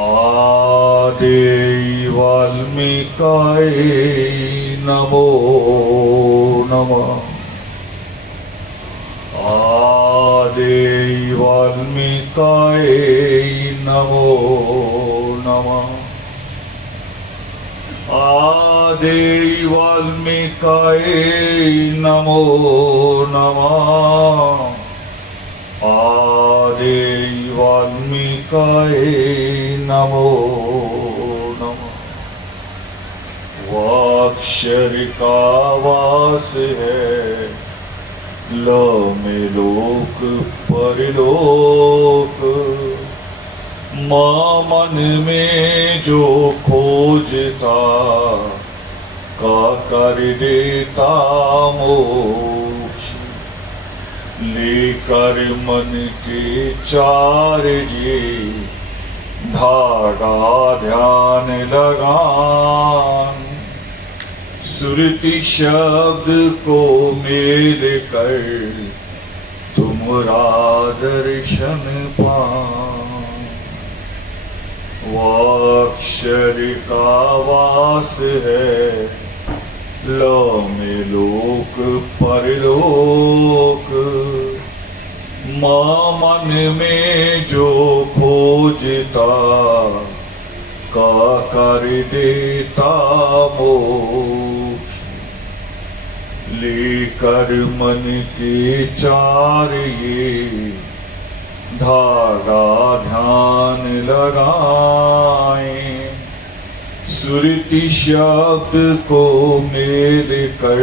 आदि वाल्मीकाय नमो नमः। आदि वाल्मीकाय नमो नमः। आदि वाल्मीकाय नमो नमः। आदि वाल्मीकाय नमो नमः। वाक्षर का वास है ल में लोक परलोक। माँ मन में जो खोजता का कर देता मोक्ष। लेकर मन के चार ये धागा ध्यान लगान। सुरति शब्द को मेल कर तुमरा दर्शन पाओ। वाक्षर का वास है ल में लोक परलोक। माँ मन में जो खोजता का कर देता मोक्ष। लेकर मन के चार ये धागा ध्यान लगाएं। सुरति शब्द को मेल कर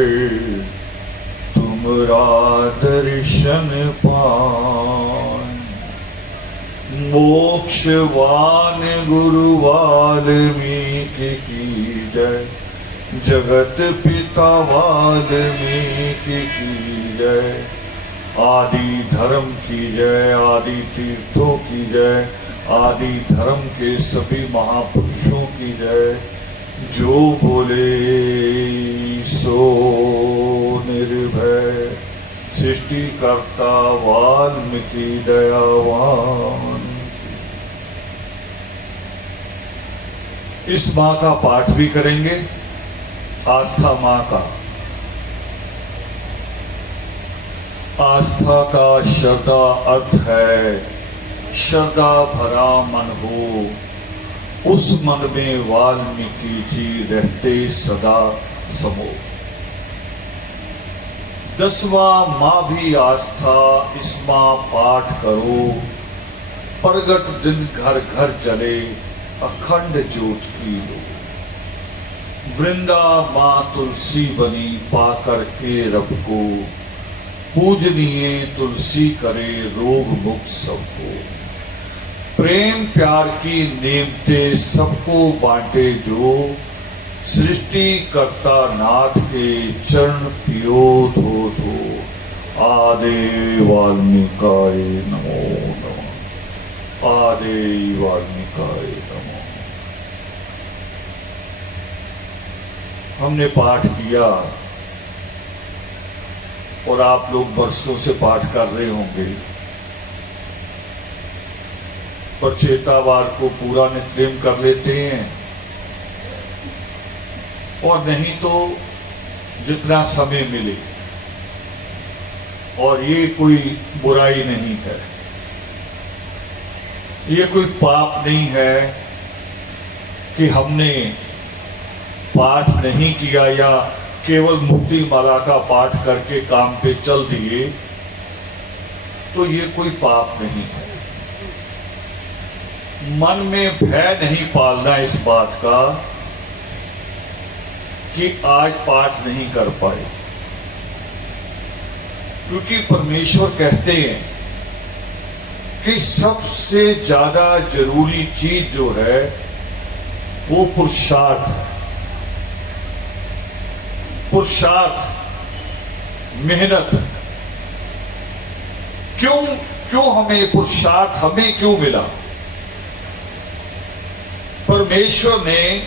तुमरा दर्शन पाएं। मोक्षवान गुरु वाल्मीकि की जय। जगत पिता वाल्मीकि की जय। आदि धर्म की जय। आदि तीर्थों की जय। आदि धर्म के सभी महापुरुषों की जय। जो बोले सो निर्भय। सृष्टिकर्ता वाल्मीकि दयावान। इस माँ का पाठ भी करेंगे। आस्था माँ का। आस्था का श्रद्धा अर्थ है श्रद्धा भरा मन हो। उस मन में वाल्मीकि जी रहते सदा समो। 10वां माँ भी आस्था इस माँ पाठ करो। प्रगट दिन घर घर चले अखंड ज्योत की लो। वृंदा माँ तुलसी बनी पाकर के रब को। पूजनीय तुलसी करे रोग मुक्त सबको। प्रेम प्यार की नेमते सबको बांटे जो। सृष्टि कर्ता नाथ के चरण पियो धो धो। आदि वाल्मीकाय नमो नमः। आदि वाल्मीकाय नमो। हमने पाठ किया और आप लोग बरसों से पाठ कर रहे होंगे। पर चेतावार को पूरा नित्यम कर लेते हैं और नहीं तो जितना समय मिले। और ये कोई बुराई नहीं है। ये कोई पाप नहीं है कि हमने पाठ नहीं किया या केवल मुक्ति माला का पाठ करके काम पे चल दिए। तो ये कोई पाप नहीं है। मन में भय नहीं पालना इस बात का कि आज पाठ नहीं कर पाए। क्योंकि परमेश्वर कहते हैं कि सबसे ज्यादा जरूरी चीज जो है वो पुरुषार्थ है। पुरुषार्थ, मेहनत। क्यों हमें पुरुषार्थ हमें क्यों मिला? परमेश्वर ने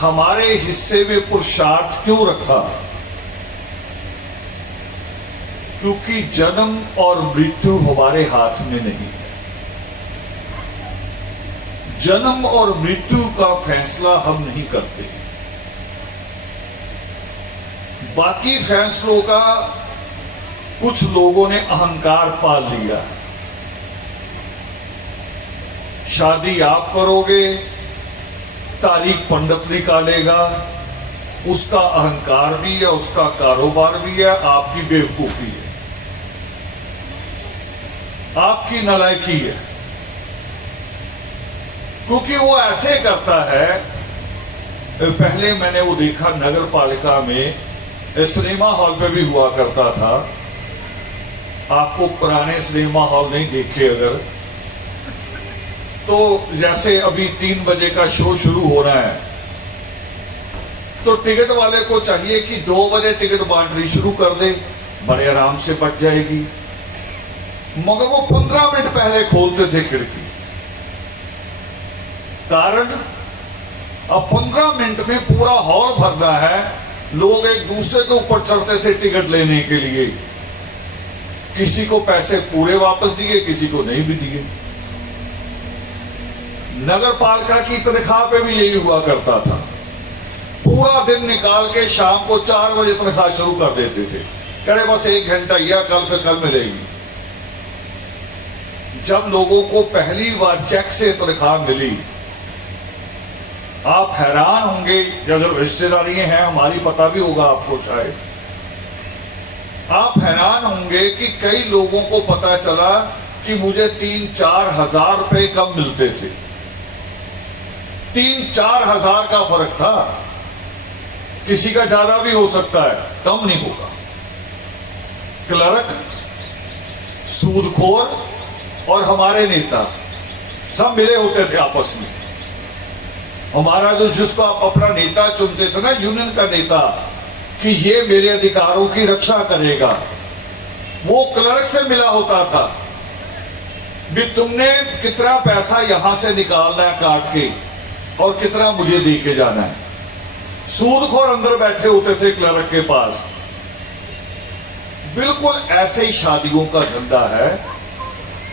हमारे हिस्से में पुरुषार्थ क्यों रखा? क्योंकि जन्म और मृत्यु हमारे हाथ में नहीं है। जन्म और मृत्यु का फैसला हम नहीं करते, बाकी फैसलों का कुछ लोगों ने अहंकार पाल लिया। शादी आप करोगे, तारीख पंडित निकालेगा, उसका अहंकार भी है, उसका कारोबार भी है, आपकी बेवकूफी है, आपकी नालायकी है, क्योंकि वो ऐसे करता है। पहले मैंने वो देखा नगर पालिका में, सिनेमा हॉल पे भी हुआ करता था। आपको पुराने सिनेमा हॉल नहीं देखे अगर, तो जैसे अभी 3 बजे का शो शुरू हो रहा है, तो टिकट वाले को चाहिए कि 2 बजे टिकट बांटनी शुरू कर दे, बड़े आराम से बच जाएगी। मगर वो 15 मिनट पहले खोलते थे खिड़की। कारण अब 15 मिनट में पूरा हॉल भरना है, लोग एक दूसरे के ऊपर चढ़ते थे टिकट लेने के लिए। किसी को पैसे पूरे वापस दिए, किसी को नहीं भी दिए। नगर पालिका की तनख्वाह पे भी यही हुआ करता था। पूरा दिन निकाल के शाम को 4 बजे तनख्वाह शुरू कर देते थे, करे बस 1 घंटा या कल पे कल मिलेगी। जब लोगों को पहली बार चेक से तनख्वाह मिली, आप हैरान होंगे, जब रिश्तेदारी हैं हमारी, पता भी होगा आपको शायद, आप हैरान होंगे कि कई लोगों को पता चला कि मुझे 3-4 हजार रुपए कम मिलते थे। 3-4 हजार का फर्क था। किसी का ज्यादा भी हो सकता है, कम नहीं होगा। क्लर्क, सूदखोर और हमारे नेता सब मिले होते थे आपस में। हमारा जो, जिसको आप अपना नेता चुनते थे ना, यूनियन का नेता, कि ये मेरे अधिकारों की रक्षा करेगा, वो क्लर्क से मिला होता था भी तुमने कितना पैसा यहां से निकालना है काट के और कितना मुझे दे के जाना है। सूदखोर अंदर बैठे होते थे क्लर्क के पास। बिल्कुल ऐसे ही शादियों का धंधा है।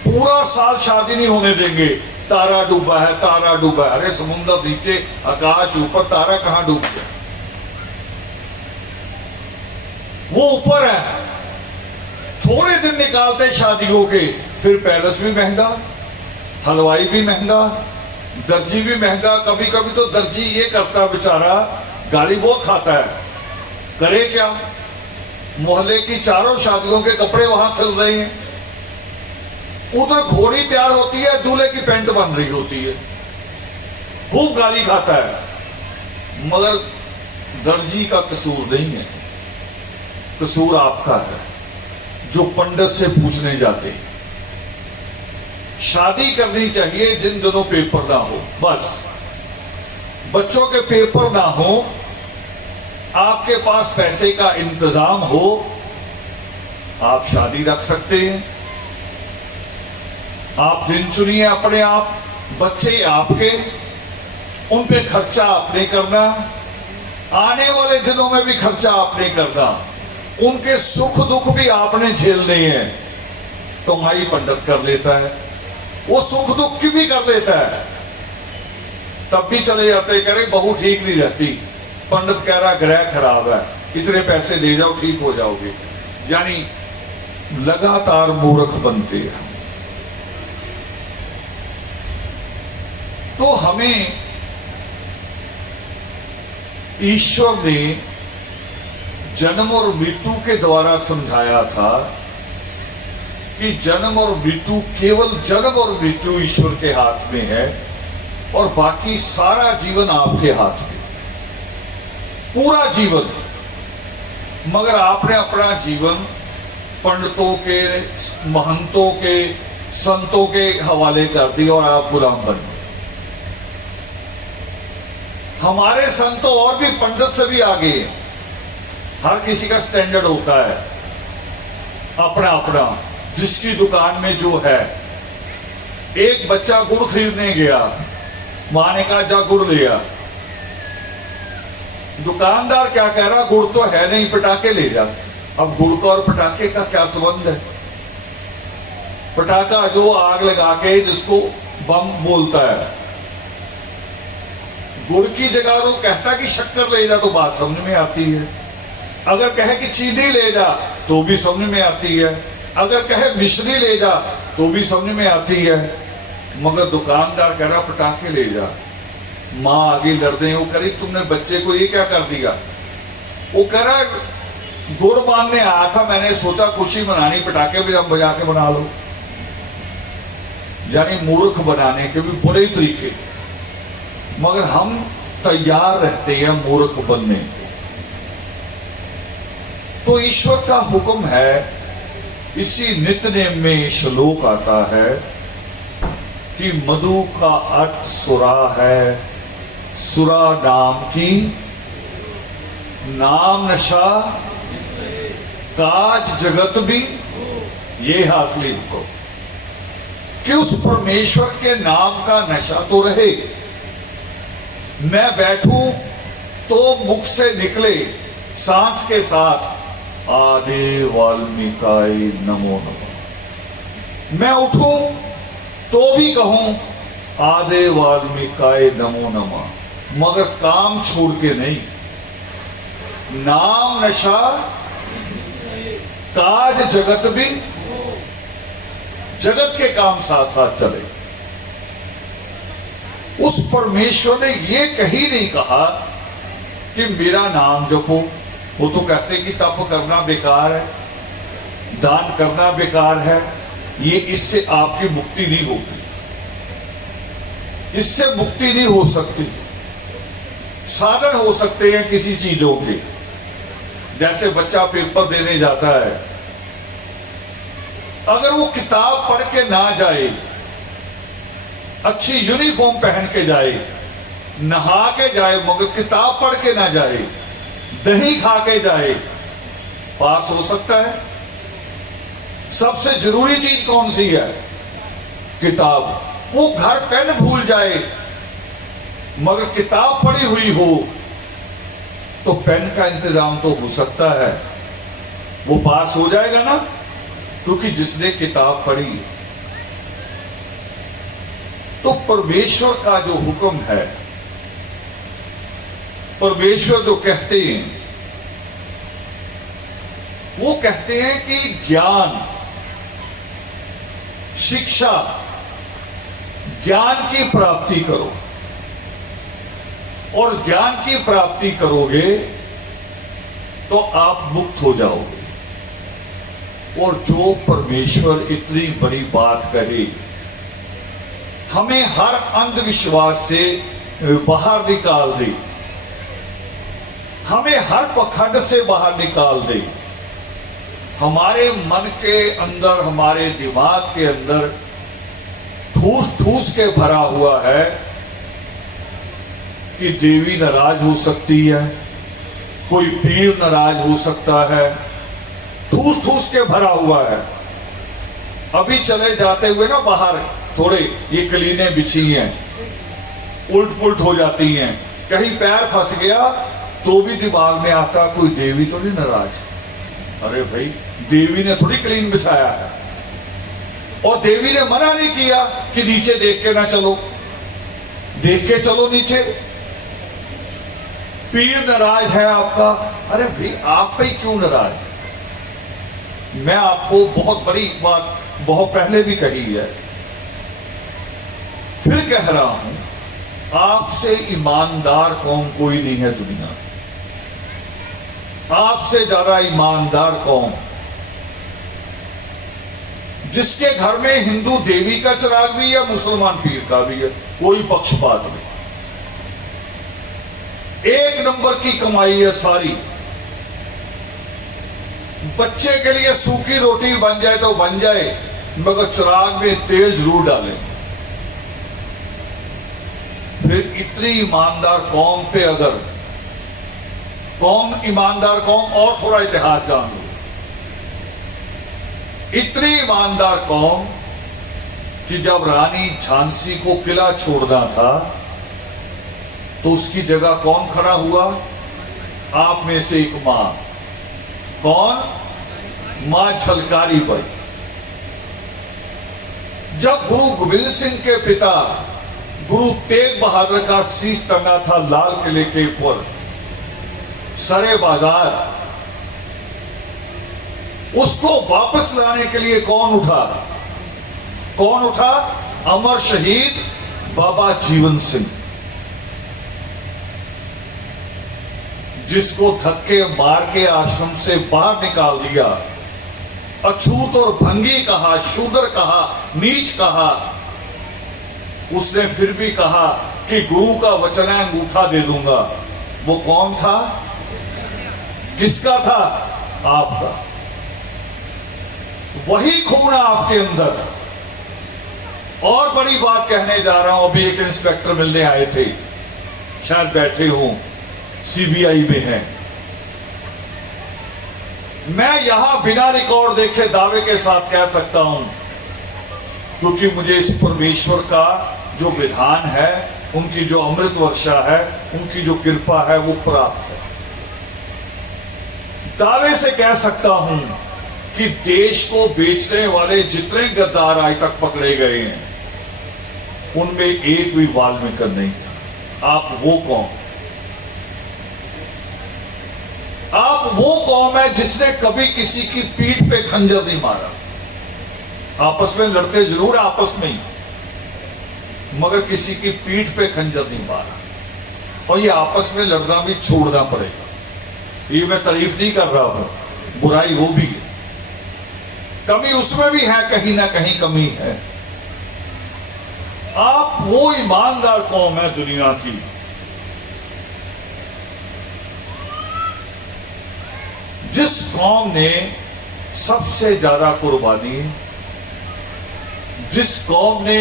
पूरा साल शादी नहीं होने देंगे, तारा डूबा है, तारा डूबा है। अरे समुद्र नीचे, आकाश ऊपर, तारा कहां डूब गया? वो ऊपर है। थोड़े दिन निकालते शादियों के, फिर पैलेस भी महंगा, हलवाई भी महंगा, दर्जी भी महंगा। कभी कभी तो दर्जी ये करता बेचारा, गाली बहुत खाता है, करे क्या? मोहल्ले की 4 शादियों के कपड़े वहां सिल रहे हैं, उधर घोड़ी तैयार होती है, दूल्हे की पैंट बन रही होती है, खूब गाली खाता है। मगर दर्जी का कसूर नहीं है, कसूर आपका है जो पंडित से पूछने जाते हैं। शादी करनी चाहिए जिन दिनों पेपर ना हो, बस बच्चों के पेपर ना हो, आपके पास पैसे का इंतजाम हो, आप शादी रख सकते हैं। आप दिन चुनिए अपने आप, बच्चे आपके, उन पे खर्चा आपने करना, आने वाले दिनों में भी खर्चा आपने करना, उनके सुख दुख भी आपने झेलने हैं। कमाई पंडित कर लेता है, वो सुख दुख की भी कर लेता है, तब भी चले जाते, करे बहू ठीक नहीं रहती, पंडित कह रहा ग्रह खराब है, इतने पैसे ले जाओ ठीक हो जाओगे। यानी लगातार मूर्ख बनते हैं। तो हमें ईश्वर ने जन्म और मृत्यु के द्वारा समझाया था कि जन्म और मृत्यु, केवल जन्म और मृत्यु ईश्वर के हाथ में है और बाकी सारा जीवन आपके हाथ में, पूरा जीवन। मगर आपने अपना जीवन पंडितों के, महंतों के, संतों के हवाले कर दिया और आप गुलाम बन गए। हमारे संत तो और भी पंडित से भी आगे हैं। हर किसी का स्टैंडर्ड होता है अपना अपना, जिसकी दुकान में जो है। एक बच्चा गुड़ खरीदने गया, मां ने कहा जा गुड़ लिया। दुकानदार क्या कह रहा, गुड़ तो है नहीं, पटाखे ले जा। अब गुड़ का और पटाखे का क्या संबंध है? पटाखा जो आग लगा के जिसको बम बोलता है, गुड़ की जगह वो कहता कि शक्कर ले जा तो बात समझ में आती है, अगर कहे कि चीनी ले जा तो भी समझ में आती है, अगर कहे मिश्री ले जा तो भी समझ में आती है। मगर दुकानदार कह रहा पटाखे ले जा, माँ आगे लड़ रही, वो कह रही तुमने बच्चे को ये क्या कर दिया। वो कह रहा गुड़ बांधने आया था, मैंने सोचा खुशी मनानी, पटाखे भी अब बजा के बना लो। यानी मूर्ख बनाने के भी बड़े तरीके, मगर हम तैयार रहते हैं मूर्ख बनने को। तो ईश्वर का हुक्म है, इसी नित्यनेम में श्लोक आता है कि मधु का अर्थ सुरा है, सुरा नाम की नाम नशा, काज जगत भी, ये हासिल को कि उस परमेश्वर के नाम का नशा तो रहे। मैं बैठूं तो मुख से निकले सांस के साथ आदि वाल्मीकाई नमो नमः। मैं उठूं तो भी कहूं आदि वाल्मीकाई नमो नमः, मगर काम छोड़ के नहीं। नाम नशा काज जगत भी, जगत के काम साथ साथ चले। उस परमेश्वर ने ये कहीं नहीं कहा कि मेरा नाम जपो। वो तो कहते कि तप करना बेकार है, दान करना बेकार है, ये इससे आपकी मुक्ति नहीं होगी, इससे मुक्ति नहीं हो सकती। साधन हो सकते हैं किसी चीजों के, जैसे बच्चा पेपर देने जाता है, अगर वो किताब पढ़ के ना जाए, अच्छी यूनिफॉर्म पहन के जाए, नहा के जाए, मगर किताब पढ़ के ना जाए, दही खा के जाए, पास हो सकता है? सबसे जरूरी चीज कौन सी है? किताब। वो घर पेन भूल जाए मगर किताब पढ़ी हुई हो तो पेन का इंतजाम तो हो सकता है, वो पास हो जाएगा ना, क्योंकि जिसने किताब पढ़ी। तो परमेश्वर का जो हुक्म है, परमेश्वर जो कहते हैं, वो कहते हैं कि ज्ञान, शिक्षा, ज्ञान की प्राप्ति करो, और ज्ञान की प्राप्ति करोगे तो आप मुक्त हो जाओगे। और जो परमेश्वर इतनी बड़ी बात कहे, हमें हर अंधविश्वास से बाहर निकाल दे, हमें हर पखंड से बाहर निकाल दे, हमारे मन के अंदर, हमारे दिमाग के अंदर ठूस ठूस के भरा हुआ है कि देवी नाराज हो सकती है, कोई पीर नाराज हो सकता है, ठूस ठूस के भरा हुआ है। अभी चले जाते हुए ना बाहर थोड़े ये कलीनें बिछी हैं, उल्ट पुल्ट हो जाती हैं, कहीं पैर फंस गया तो भी दिमाग में आता कोई देवी तो नहीं नाराज। अरे भाई, देवी ने थोड़ी कलीन बिछाया है, और देवी ने मना नहीं किया कि नीचे देख के ना चलो, देख के चलो नीचे। पीर नाराज है आपका, अरे भाई आप पे क्यों नाराज? मैं आपको बहुत बड़ी बात बहुत पहले भी कही है, फिर कह रहा हूं, आपसे ईमानदार कौम कोई नहीं है दुनिया, आपसे ज्यादा ईमानदार कौम। जिसके घर में हिंदू देवी का चिराग भी है, मुसलमान पीर का भी है, कोई पक्षपात नहीं, एक नंबर की कमाई है सारी। बच्चे के लिए सूखी रोटी बन जाए तो बन जाए, मगर चिराग में तेल जरूर डालें। फिर इतनी ईमानदार कौम पे अगर कौम ईमानदार कौम, और थोड़ा इतिहास जान लो, इतनी ईमानदार कौम कि जब रानी झांसी को किला छोड़ना था तो उसकी जगह कौन खड़ा हुआ? आप में से एक मां। कौन? मां झलकारी बाई। जब गुरु गोविंद सिंह के पिता गुरु तेग बहादुर का शीश टंगा था लाल किले के ऊपर सरे बाजार। उसको वापस लाने के लिए कौन उठा? कौन उठा? अमर शहीद बाबा जीवन सिंह, जिसको धक्के मार के आश्रम से बाहर निकाल दिया, अछूत और भंगी कहा, शूद्र कहा, नीच कहा। उसने फिर भी कहा कि गुरु का वचन है, अंगूठा दे दूंगा। वो कौन था? किसका था? आपका। वही खून है आपके अंदर। और बड़ी बात कहने जा रहा हूं। अभी एक इंस्पेक्टर मिलने आए थे, शायद बैठे हो, सीबीआई में हैं। मैं यहां बिना रिकॉर्ड देखे दावे के साथ कह सकता हूं, क्योंकि मुझे इस परमेश्वर का जो विधान है, उनकी जो अमृत वर्षा है, उनकी जो कृपा है, वो प्राप्त है। दावे से कह सकता हूं कि देश को बेचने वाले जितने गद्दार आज तक पकड़े गए हैं, उनमें एक भी वाल्मीकि नहीं था। आप वो कौन? आप वो कौम है जिसने कभी किसी की पीठ पे खंजर नहीं मारा। आपस में लड़ते जरूर आपस में ही, मगर किसी की पीठ पे खंजर नहीं मारा। और ये आपस में लड़ना भी छोड़ना पड़ेगा। ये मैं तारीफ नहीं कर रहा हूं, बुराई वो भी है, कमी उसमें भी है, कहीं ना कहीं कमी है। आप वो ईमानदार कौम है दुनिया की जिस कौम ने सबसे ज्यादा कुर्बानी, जिस कौम ने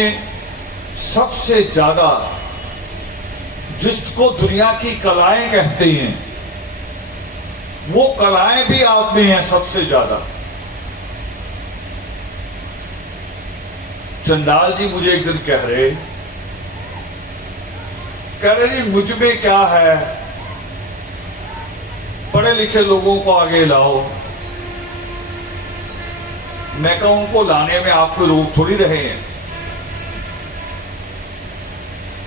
सबसे ज्यादा, जिसको दुनिया की कलाएं कहते हैं, वो कलाएं भी आप में हैं सबसे ज्यादा। चंडाल जी मुझे एक दिन कह रहे जी मुझ में क्या है, पढ़े लिखे लोगों को आगे लाओ। मैं कहूं उनको लाने में आपको रोक थोड़ी रहे हैं,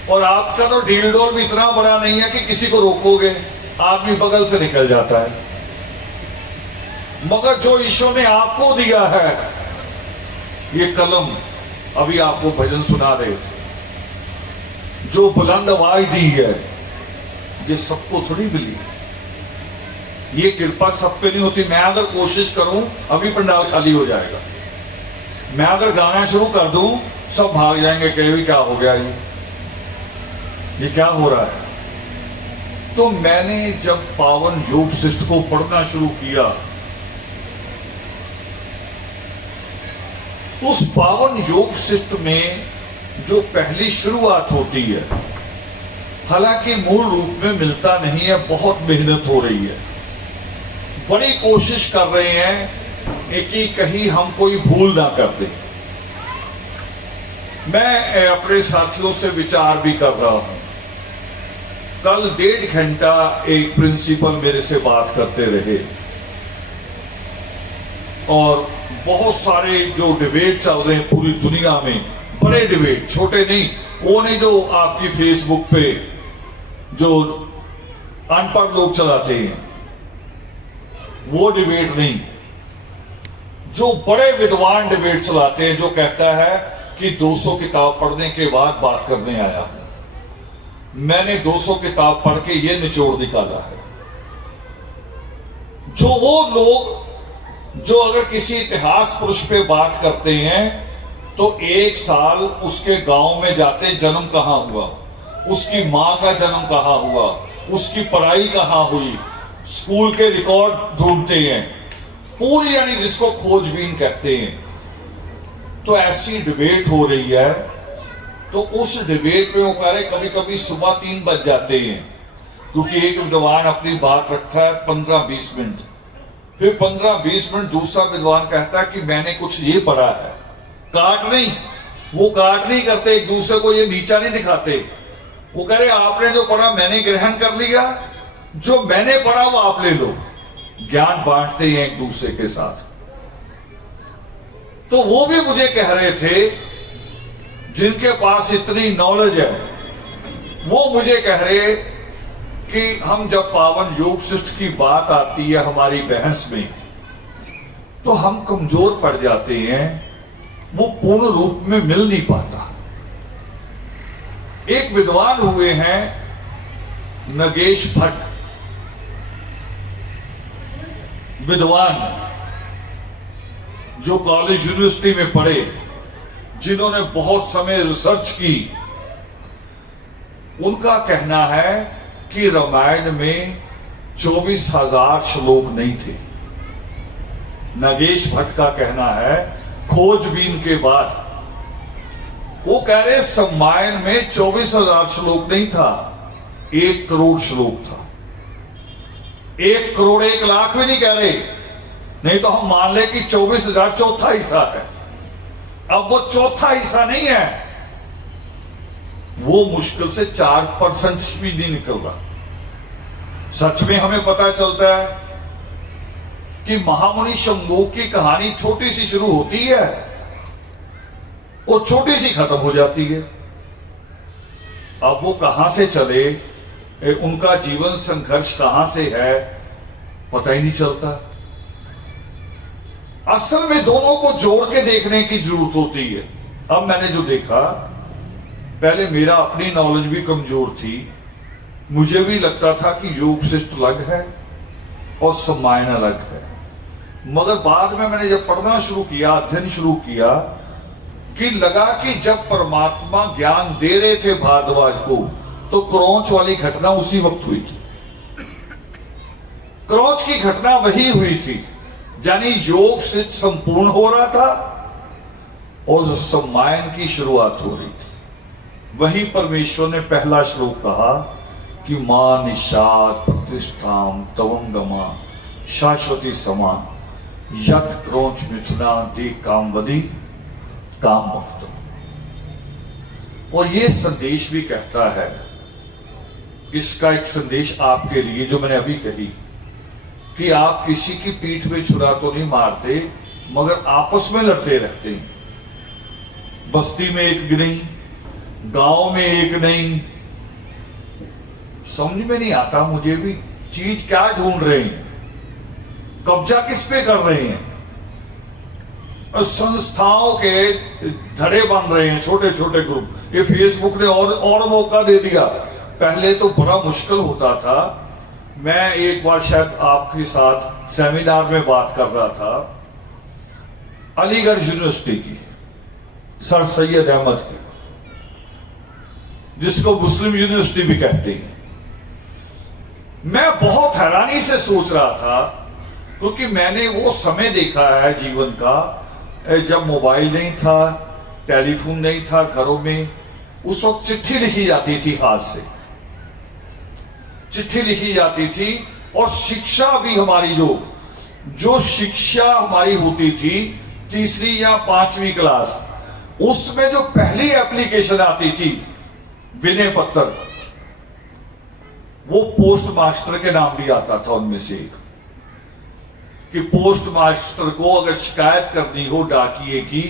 और आपका तो ढील डोल भी इतना बड़ा नहीं है कि किसी को रोकोगे, आदमी बगल से निकल जाता है। मगर जो ईश्वर ने आपको दिया है, ये कलम, अभी आपको भजन सुना रहे थे, जो बुलंद आवाज दी है, ये सबको थोड़ी मिली। ये कृपा सब पे नहीं होती। मैं अगर कोशिश करूं, अभी पंडाल खाली हो जाएगा। मैं अगर गाना शुरू कर दूं, सब भाग जाएंगे, कहेंगे क्या हो गया, ये क्या हो रहा है। तो मैंने जब पावन योग शिष्ट को पढ़ना शुरू किया, उस पावन योग शिष्ट में जो पहली शुरुआत होती है, हालांकि मूल रूप में मिलता नहीं है, बहुत मेहनत हो रही है, बड़ी कोशिश कर रहे हैं कि कहीं हम कोई भूल ना कर दें। मैं अपने साथियों से विचार भी कर रहा हूं। कल 1.5 घंटा एक प्रिंसिपल मेरे से बात करते रहे, और बहुत सारे जो डिबेट चल रहे हैं पूरी दुनिया में, बड़े डिबेट, छोटे नहीं, वो नहीं जो आपकी फेसबुक पे जो अनपढ़ लोग चलाते हैं, वो डिबेट नहीं, जो बड़े विद्वान डिबेट चलाते हैं, जो कहता है कि 200 किताब पढ़ने के बाद बात करने आया हूं। मैंने 200 किताब पढ़ के ये निचोड़ निकाला है। जो वो लोग जो अगर किसी इतिहास पुरुष पे बात करते हैं, तो 1 साल उसके गांव में जाते, जन्म कहां हुआ, उसकी मां का जन्म कहां हुआ, उसकी पढ़ाई कहां हुई, स्कूल के रिकॉर्ड ढूंढते हैं पूरी, यानी जिसको खोजबीन कहते हैं। तो ऐसी डिबेट हो रही है, तो उस डिबेट में वो कह रहे कभी कभी सुबह 3 बज जाते हैं, क्योंकि एक विद्वान अपनी बात रखता है 15-20 मिनट, फिर 15-20 मिनट दूसरा विद्वान कहता है कि मैंने कुछ ये पढ़ा है। काट नहीं, वो काट नहीं करते, एक दूसरे को ये नीचा नहीं दिखाते। वो कह रहे आपने जो पढ़ा मैंने ग्रहण कर लिया, जो मैंने पढ़ा वो आप ले लो। ज्ञान बांटते हैं एक दूसरे के साथ। तो वो भी मुझे कह रहे थे जिनके पास इतनी नॉलेज है, वो मुझे कह रहे कि हम जब पावन योग शिष्ट की बात आती है हमारी बहस में, तो हम कमजोर पड़ जाते हैं, वो पूर्ण रूप में मिल नहीं पाता। एक विद्वान हुए हैं नगेश भट्ट, विद्वान जो कॉलेज यूनिवर्सिटी में पढ़े, जिन्होंने बहुत समय रिसर्च की। उनका कहना है कि रामायण में 24,000 श्लोक नहीं थे। नगेश भट्ट का कहना है खोजबीन के बाद, वो कह रहे रामायण में 24,000 श्लोक नहीं था, 1 करोड़ श्लोक था। 1 करोड़ 1 लाख भी नहीं कह रहे, नहीं तो हम मान ले कि 24,000 चौथा हिस्सा है। अब वो चौथा हिस्सा नहीं है, वो मुश्किल से 4% भी नहीं निकल रहा। सच में हमें पता चलता है कि महामुनि शंभू की कहानी छोटी सी शुरू होती है, वो छोटी सी खत्म हो जाती है। अब वो कहां से चले, उनका जीवन संघर्ष कहां से है, पता ही नहीं चलता। असल में दोनों को जोड़ के देखने की जरूरत होती है। अब मैंने जो देखा, पहले मेरा अपनी नॉलेज भी कमजोर थी, मुझे भी लगता था कि योग शिष्ट अलग है और रामायण अलग है। मगर बाद में मैंने जब पढ़ना शुरू किया, अध्ययन शुरू किया, कि लगा कि जब परमात्मा ज्ञान दे रहे थे भारद्वाज को, तो क्रौंच वाली घटना उसी वक्त हुई थी। क्रौंच की घटना वही हुई थी, यानी योग से संपूर्ण हो रहा था और रामायण की शुरुआत हो रही थी। वही परमेश्वर ने पहला श्लोक कहा कि मां निषाद प्रतिष्ठाम तवंगमा शाश्वती समा यत क्रौंच मिथुना दे कामवदी काम मुक्त। और ये संदेश भी कहता है, इसका एक संदेश आपके लिए जो मैंने अभी कही, कि आप किसी की पीठ में छुरा तो नहीं मारते, मगर आपस में लड़ते रहते हैं। बस्ती में एक नहीं, गांव में एक नहीं, समझ में नहीं आता मुझे भी चीज क्या ढूंढ रहे हैं, कब्जा किस पे कर रहे हैं। और संस्थाओं के धड़े बन रहे हैं, छोटे छोटे ग्रुप। ये फेसबुक ने और मौका दे दिया। पहले तो बड़ा मुश्किल होता था। मैं एक बार शायद आपके साथ सेमिनार में बात कर रहा था, अलीगढ़ यूनिवर्सिटी की, सर सैयद अहमद की, जिसको मुस्लिम यूनिवर्सिटी भी कहते हैं। मैं बहुत हैरानी से सोच रहा था, क्योंकि मैंने वो समय देखा है जीवन का जब मोबाइल नहीं था, टेलीफोन नहीं था घरों में। उस वक्त चिट्ठी लिखी जाती थी, हाथ से चिट्ठी लिखी जाती थी। और शिक्षा भी हमारी जो शिक्षा हमारी होती थी, 3री या 5वीं क्लास, उसमें जो पहली एप्लीकेशन आती थी विनय पत्र, वो पोस्ट मास्टर के नाम भी आता था उनमें से एक, कि पोस्ट मास्टर को अगर शिकायत करनी हो डाकिए की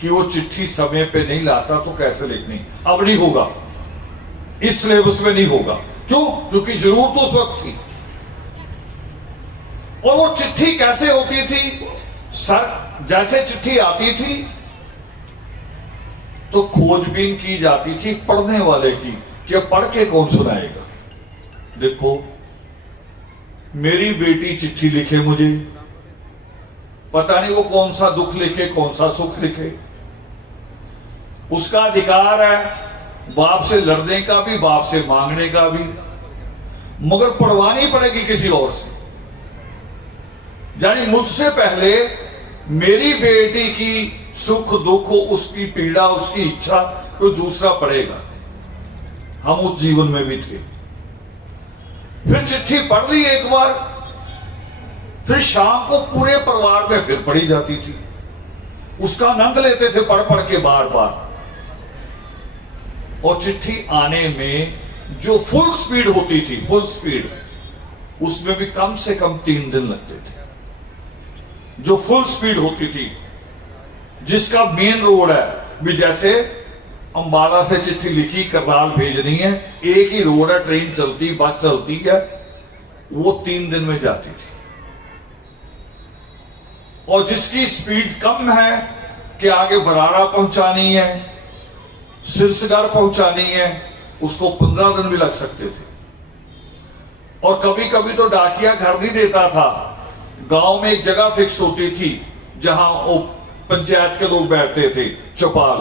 कि वो चिट्ठी समय पे नहीं लाता तो कैसे लिखनी। अब नहीं होगा, इस सिलेबस में नहीं होगा। क्यों? क्योंकि जरूरत उस वक्त थी। और वो चिट्ठी कैसे होती थी? सर, जैसे चिट्ठी आती थी तो खोजबीन की जाती थी पढ़ने वाले की, कि अब पढ़ के कौन सुनाएगा। देखो, मेरी बेटी चिट्ठी लिखे मुझे, पता नहीं वो कौन सा दुख लिखे, कौन सा सुख लिखे। उसका अधिकार है बाप से लड़ने का भी, बाप से मांगने का भी, मगर पढ़वानी पड़ेगी किसी और से। यानी मुझसे पहले मेरी बेटी की सुख दुख, उसकी पीड़ा, उसकी इच्छा कोई दूसरा पढ़ेगा। हम उस जीवन में भी थे। फिर चिट्ठी पढ़ ली एक बार, फिर शाम को पूरे परिवार में फिर पढ़ी जाती थी। उसका आनंद लेते थे पढ़ पढ़ के बार बार। और चिट्ठी आने में जो फुल स्पीड होती थी, फुल स्पीड, उसमें भी कम से कम 3 दिन लगते थे। जो फुल स्पीड होती थी, जिसका मेन रोड है भी, जैसे अंबाला से चिट्ठी लिखी, करनाल भेजनी है, एक ही रोड है, ट्रेन चलती, बस चलती है, वो 3 दिन में जाती थी। और जिसकी स्पीड कम है कि आगे बराड़ा पहुंचानी है, सिरसगढ़ पहुंचानी है, उसको 15 दिन भी लग सकते थे। और कभी कभी तो डाकिया घर नहीं देता था, गांव में एक जगह फिक्स होती थी जहां वो पंचायत के लोग बैठते थे, चौपाल,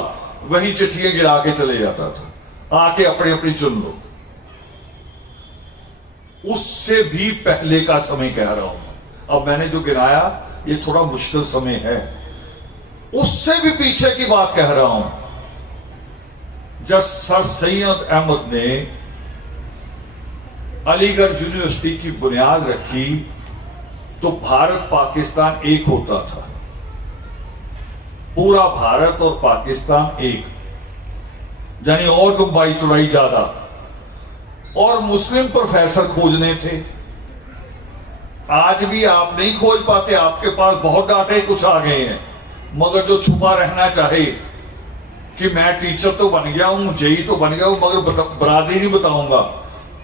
वहीं चिट्ठियां गिरा के चले जाता था, आके अपनी अपनी चुन लो। उससे भी पहले का समय कह रहा हूं, अब मैंने जो गिनाया ये थोड़ा मुश्किल समय है, उससे भी पीछे की बात कह रहा हूं। जब सर सैयद अहमद ने अलीगढ़ यूनिवर्सिटी की बुनियाद रखी तो भारत पाकिस्तान एक होता था, पूरा भारत और पाकिस्तान एक, यानी और लंबाई चौड़ाई ज्यादा। और मुस्लिम प्रोफेसर खोजने थे, आज भी आप नहीं खोज पाते, आपके पास बहुत डाटे कुछ आ गए हैं, मगर जो छुपा रहना चाहे कि मैं टीचर तो बन गया हूं, जेई तो बन गया हूं, मगर बरादरी नहीं बताऊंगा,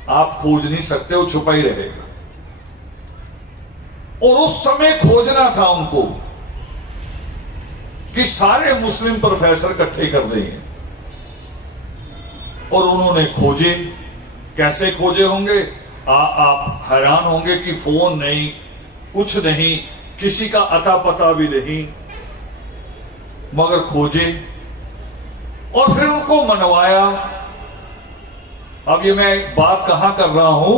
आप खोज नहीं सकते, वो छुपा ही रहेगा। और उस समय खोजना था उनको कि सारे मुस्लिम प्रोफेसर इकट्ठे कर देंगे, और उन्होंने खोजे। कैसे खोजे होंगे आप हैरान होंगे कि फोन नहीं, कुछ नहीं, किसी का अता पता भी नहीं, मगर खोजे और फिर उनको मनवाया। अब ये मैं बात कहां कर रहा हूं,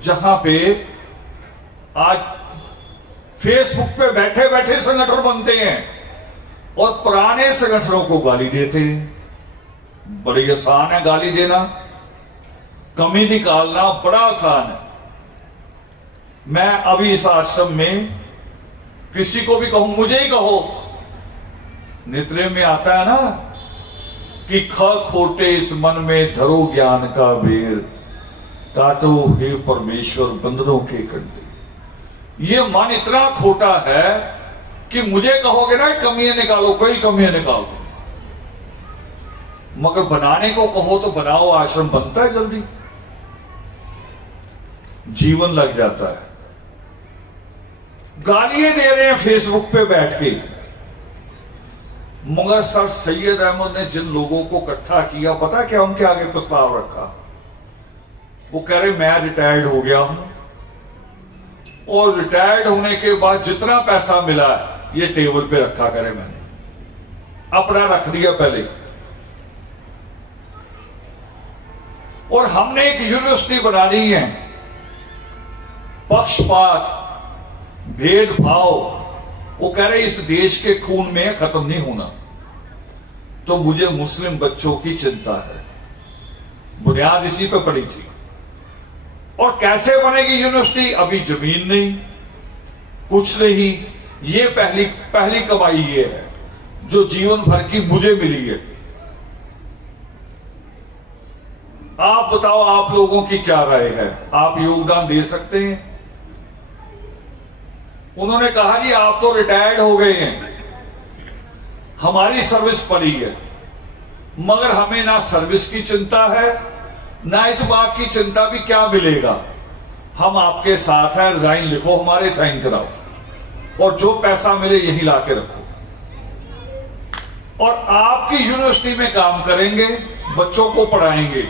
जहां पे आज फेसबुक पे बैठे बैठे संगठन बनते हैं और पुराने संगठनों को गाली देते हैं। बड़ी आसान है गाली देना, कमी निकालना बड़ा आसान है। मैं अभी इस आश्रम में किसी को भी कहूं, मुझे ही कहो, नित्रे में आता है ना कि ख खोटे इस मन में धरो ज्ञान का बेर, काटो हे परमेश्वर बंधनों के कंडे। ये मन इतना खोटा है कि मुझे कहोगे ना कमियां निकालो, कई कमियां निकालो, मगर बनाने को कहो तो बनाओ, आश्रम बनता है जल्दी, जीवन लग जाता है। गालियां दे रहे हैं फेसबुक पे बैठ के, मगर सर सैयद अहमद ने जिन लोगों को इकट्ठा किया, पता क्या उनके आगे प्रस्ताव रखा? वो कह रहे मैं रिटायर्ड हो गया हूं और रिटायर्ड होने के बाद जितना पैसा मिला ये टेबल पे रखा करे, मैंने अपना रख दिया पहले, और हमने एक यूनिवर्सिटी बनानी है, पक्षपात भेदभाव, वो कह रहे इस देश के खून में खत्म नहीं होना। तो मुझे मुस्लिम बच्चों की चिंता है, बुनियाद इसी पे पड़ी थी। और कैसे बनेगी यूनिवर्सिटी? अभी जमीन नहीं, कुछ नहीं, ये पहली कमाई ये है जो जीवन भर की मुझे मिली है। आप बताओ, आप लोगों की क्या राय है? आप योगदान दे सकते हैं? उन्होंने कहा जी आप तो रिटायर्ड हो गए हैं, हमारी सर्विस पड़ी है, मगर हमें ना सर्विस की चिंता है, ना इस बात की चिंता भी क्या मिलेगा, हम आपके साथ हैं, रिजाइन लिखो, हमारे साइन कराओ, और जो पैसा मिले यही लाके रखो, और आपकी यूनिवर्सिटी में काम करेंगे, बच्चों को पढ़ाएंगे,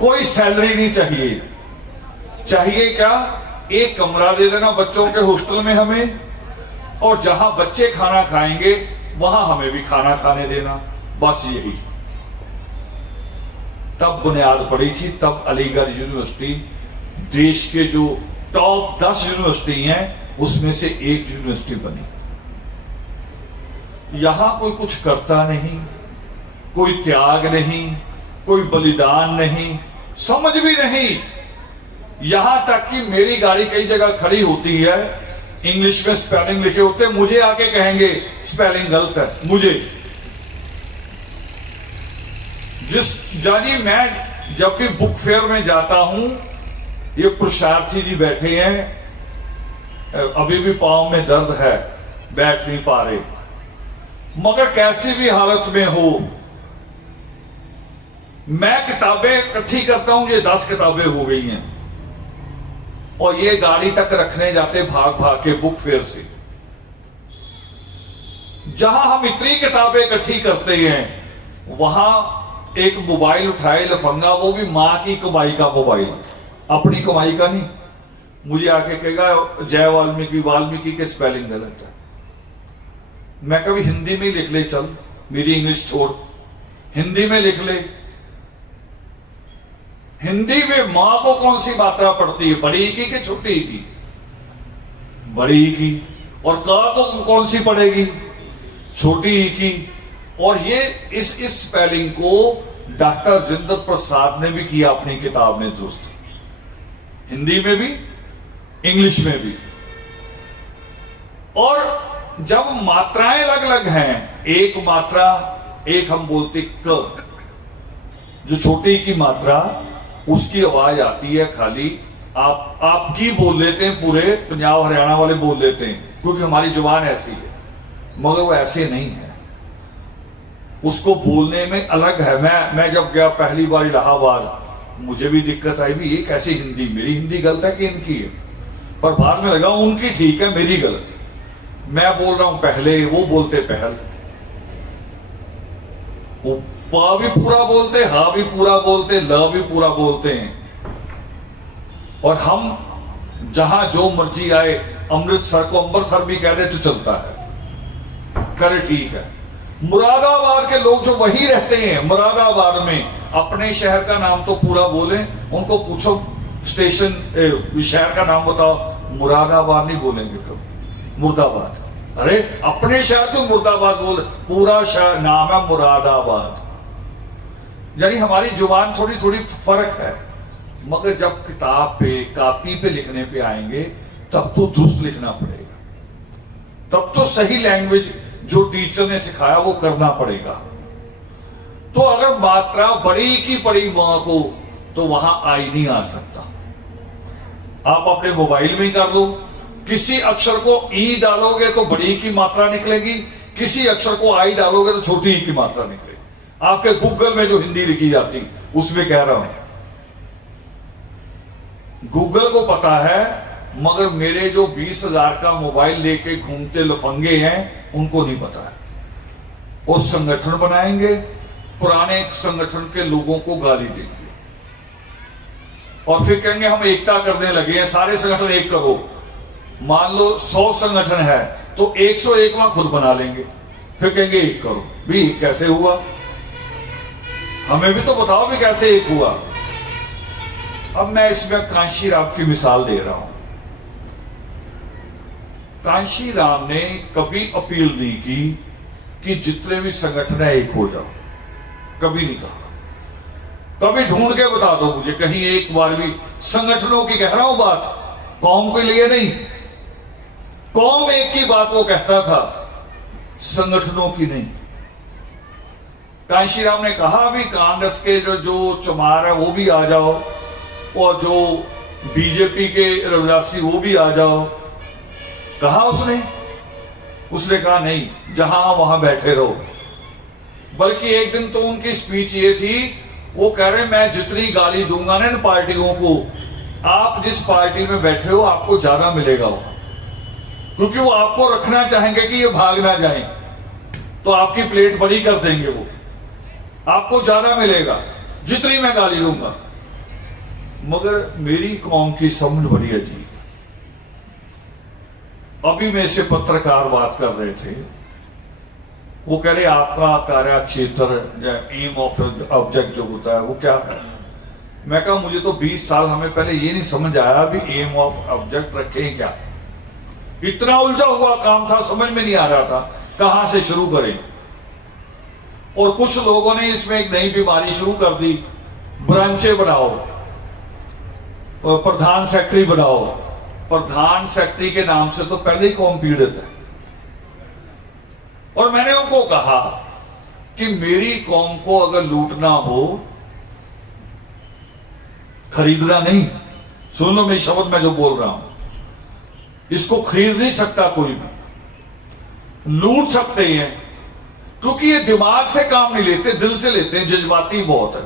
कोई सैलरी नहीं चाहिए। चाहिए क्या? एक कमरा दे देना बच्चों के हॉस्टल में हमें, और जहां बच्चे खाना खाएंगे वहां हमें भी खाना खाने देना, बस यही। तब बुनियाद पड़ी थी, तब अलीगढ़ यूनिवर्सिटी देश के जो टॉप 10 यूनिवर्सिटी हैं उसमें से एक यूनिवर्सिटी बनी। यहां कोई कुछ करता नहीं, कोई त्याग नहीं, कोई बलिदान नहीं, समझ भी नहीं। यहां तक कि मेरी गाड़ी कई जगह खड़ी होती है, इंग्लिश में स्पेलिंग लिखे होते हैं, मुझे आके कहेंगे स्पेलिंग गलत है, मुझे। जानी मैं जब भी बुक फेयर में जाता हूं, ये पुरुषार्थी जी बैठे हैं, अभी भी पांव में दर्द है, बैठ नहीं पा रहे, मगर कैसी भी हालत में हो, मैं किताबें इकट्ठी करता हूं, ये 10 किताबें हो गई हैं, और ये गाड़ी तक रखने जाते भाग भाग के बुक फेयर से। जहां हम इतनी किताबें इकट्ठी करते हैं, वहां एक मोबाइल उठाए लफंगा, वो भी मां की कमाई का मोबाइल, अपनी कमाई का नहीं। मुझे आके कहेगा जय वाल्मीकि, वाल्मीकि के स्पेलिंग गलत है। मैं कभी हिंदी में लिख ले, चल मेरी इंग्लिश छोड़, हिंदी में लिख ले। हिंदी में मां को कौन सी मात्रा पड़ती है, बड़ी की कि छोटी की? बड़ी की। और का को कौन सी पड़ेगी? छोटी की। और ये इस स्पेलिंग को डॉक्टर जिंदर प्रसाद ने भी किया अपनी किताब में दोस्त, हिंदी में भी इंग्लिश में भी। और जब मात्राएं अलग अलग हैं, एक मात्रा, एक हम बोलते क, जो छोटी की मात्रा, उसकी आवाज आती है खाली, आपकी बोल लेते हैं, पूरे पंजाब हरियाणा वाले बोल लेते हैं, क्योंकि हमारी जुबान ऐसी है, मगर वो ऐसे नहीं है, उसको बोलने में अलग है। मैं जब गया पहली बार इलाहाबाद, मुझे भी दिक्कत आई भी, ये कैसी हिंदी, मेरी हिंदी गलत है कि इनकी है? पर बाद में लगा उनकी ठीक है, मेरी गलत है। मैं बोल रहा हूं पहले, वो बोलते पहल, वो पा भी पूरा बोलते, हा भी पूरा बोलते, ल भी पूरा बोलते हैं। और हम जहां जो मर्जी आए, अमृतसर को अम्बरसर भी कह दे तो चलता है, करे ठीक है। मुरादाबाद के लोग जो वहीं रहते हैं, मुरादाबाद में, अपने शहर का नाम तो पूरा बोले, उनको पूछो स्टेशन शहर का नाम बताओ, मुरादाबाद नहीं बोलेंगे कभी, मुर्दाबाद। अरे अपने शहर को मुर्दाबाद बोल, पूरा शहर नाम है मुरादाबाद। यानी हमारी जुबान थोड़ी थोड़ी फर्क है, मगर जब किताब पे, कॉपी पे लिखने पे आएंगे, तब तो दुरुस्त लिखना पड़ेगा, तब तो सही लैंग्वेज जो टीचर ने सिखाया वो करना पड़ेगा। तो अगर मात्रा बड़ी की पड़ी मां को, तो वहां आई नहीं आ सकता। आप अपने मोबाइल में ही कर लो, किसी अक्षर को ई डालोगे तो बड़ी की मात्रा निकलेगी, किसी अक्षर को आई डालोगे तो छोटी ई की मात्रा निकलेगी। आपके गूगल में जो हिंदी लिखी जाती, उसमें कह रहा हूं, गूगल को पता है, मगर मेरे जो 20,000 का मोबाइल लेके घूमते लफंगे हैं, उनको नहीं पता है। वो संगठन बनाएंगे, पुराने संगठन के लोगों को गाली देंगे, और फिर कहेंगे हम एकता करने लगे हैं, सारे संगठन एक करो। मान लो 100 संगठन है, तो 101वां खुद बना लेंगे, फिर कहेंगे एक करो। भी कैसे हुआ? हमें भी तो बताओ भी कैसे एक हुआ। अब मैं इसमें कांशीराम की मिसाल दे रहा हूं। कांशीराम ने कभी अपील नहीं की कि जितने भी संगठन है एक हो जाओ, कभी नहीं कहा। कभी ढूंढ के बता दो मुझे कहीं एक बार भी, संगठनों की कह रहा हूं बात, कौम के लिए नहीं। कौम एक की बात वो कहता था, संगठनों की नहीं। कांशीराम ने कहा भी कांग्रेस के जो चमार है वो भी आ जाओ, और जो बीजेपी के रविदासी वो भी आ जाओ। कहा उसने कहा नहीं, जहां वहां बैठे रहो। बल्कि एक दिन तो उनकी स्पीच ये थी, वो कह रहे मैं जितनी गाली दूंगा ना इन पार्टियों को, आप जिस पार्टी में बैठे हो आपको ज्यादा मिलेगा वो, क्योंकि वो आपको रखना चाहेंगे कि ये भाग ना जाए, तो आपकी प्लेट बड़ी कर देंगे, वो आपको ज्यादा मिलेगा जितनी मैं गाली दूंगा। मगर मेरी कौम की समझ बड़ी अजीब। अभी मेरे से पत्रकार बात कर रहे थे, वो कह रहे आपका कार्य क्षेत्र या एम ऑफ ऑब्जेक्ट जो होता है वो क्या है। मैं कहा मुझे तो 20 साल हमें पहले ये नहीं समझ आया भी एम ऑफ ऑब्जेक्ट रखें क्या। इतना उलझा हुआ काम था, समझ में नहीं आ रहा था कहां से शुरू करें। और कुछ लोगों ने इसमें एक नई बीमारी शुरू कर दी, ब्रांचें बनाओ और प्रधान सेक्रेटरी बनाओ। प्रधान सेक्रेटरी के नाम से तो पहले ही कौम पीड़ित है। और मैंने उनको कहा कि मेरी कौम को अगर लूटना हो, खरीदना नहीं, सुन लो मेरी शब्द मैं जो बोल रहा हूं, इसको खरीद नहीं सकता कोई भी। लूट सकते हैं, क्योंकि ये दिमाग से काम नहीं लेते, दिल से लेते हैं, जज्बाती बहुत है।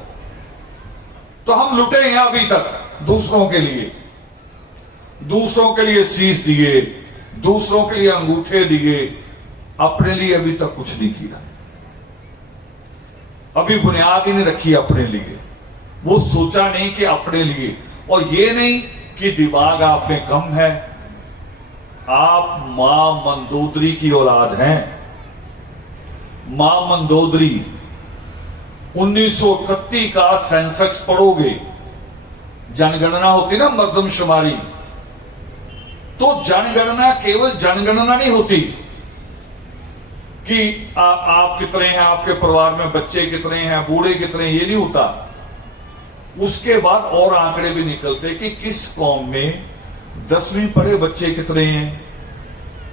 तो हम लुटे हैं अभी तक दूसरों के लिए, दूसरों के लिए शीश दिए, दूसरों के लिए अंगूठे दिए, अपने लिए अभी तक कुछ नहीं किया। अभी बुनियाद ही नहीं रखी अपने लिए, वो सोचा नहीं कि अपने लिए। और ये नहीं कि दिमाग आप में कम है, आप मां मंदोदरी की औलाद हैं। मां मंदोदरी 1931 का सेंसक्स पढ़ोगे, जनगणना होती ना, मर्दमशुमारी, तो जनगणना केवल जनगणना नहीं होती कि आप कितने हैं, आपके परिवार में बच्चे कितने हैं, बूढ़े कितने हैं, ये नहीं होता। उसके बाद और आंकड़े भी निकलते कि किस कौम में 10वीं पढ़े बच्चे कितने हैं,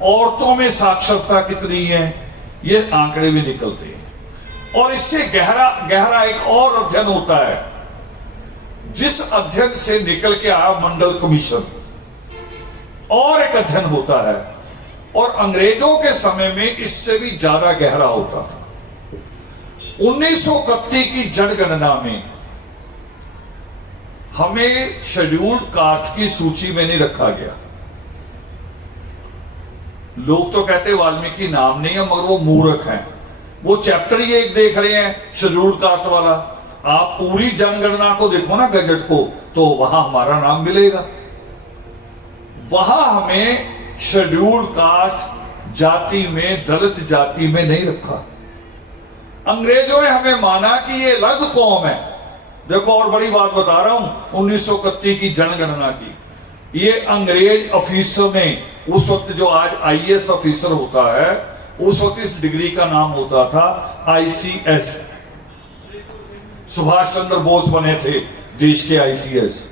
औरतों में साक्षरता कितनी है, ये आंकड़े भी निकलते हैं। और इससे गहरा गहरा एक और अध्ययन होता है, जिस अध्ययन से निकल के आया मंडल कमीशन, और एक अध्ययन होता है, और अंग्रेजों के समय में इससे भी ज्यादा गहरा होता था। 1931 की जनगणना में हमें शेड्यूल्ड कास्ट की सूची में नहीं रखा गया। लोग तो कहते वाल्मीकि नाम नहीं है, मगर वो मूर्ख हैं। वो चैप्टर ही एक देख रहे हैं शेड्यूल्ड कास्ट वाला। आप पूरी जनगणना को देखो ना, गजट को, तो वहां हमारा नाम मिलेगा। वहां हमें शेड्यूल्ड कास्ट जाति में, दलित जाति में नहीं रखा। अंग्रेजों ने हमें माना कि ये अलग कौम है। देखो, और बड़ी बात बता रहा हूं 1931 की जनगणना की। ये अंग्रेज ऑफिसर ने, उस वक्त जो आज आईएएस ऑफिसर होता है, उस वक्त इस डिग्री का नाम होता था आईसीएस। सुभाष चंद्र बोस बने थे देश के आईसीएस।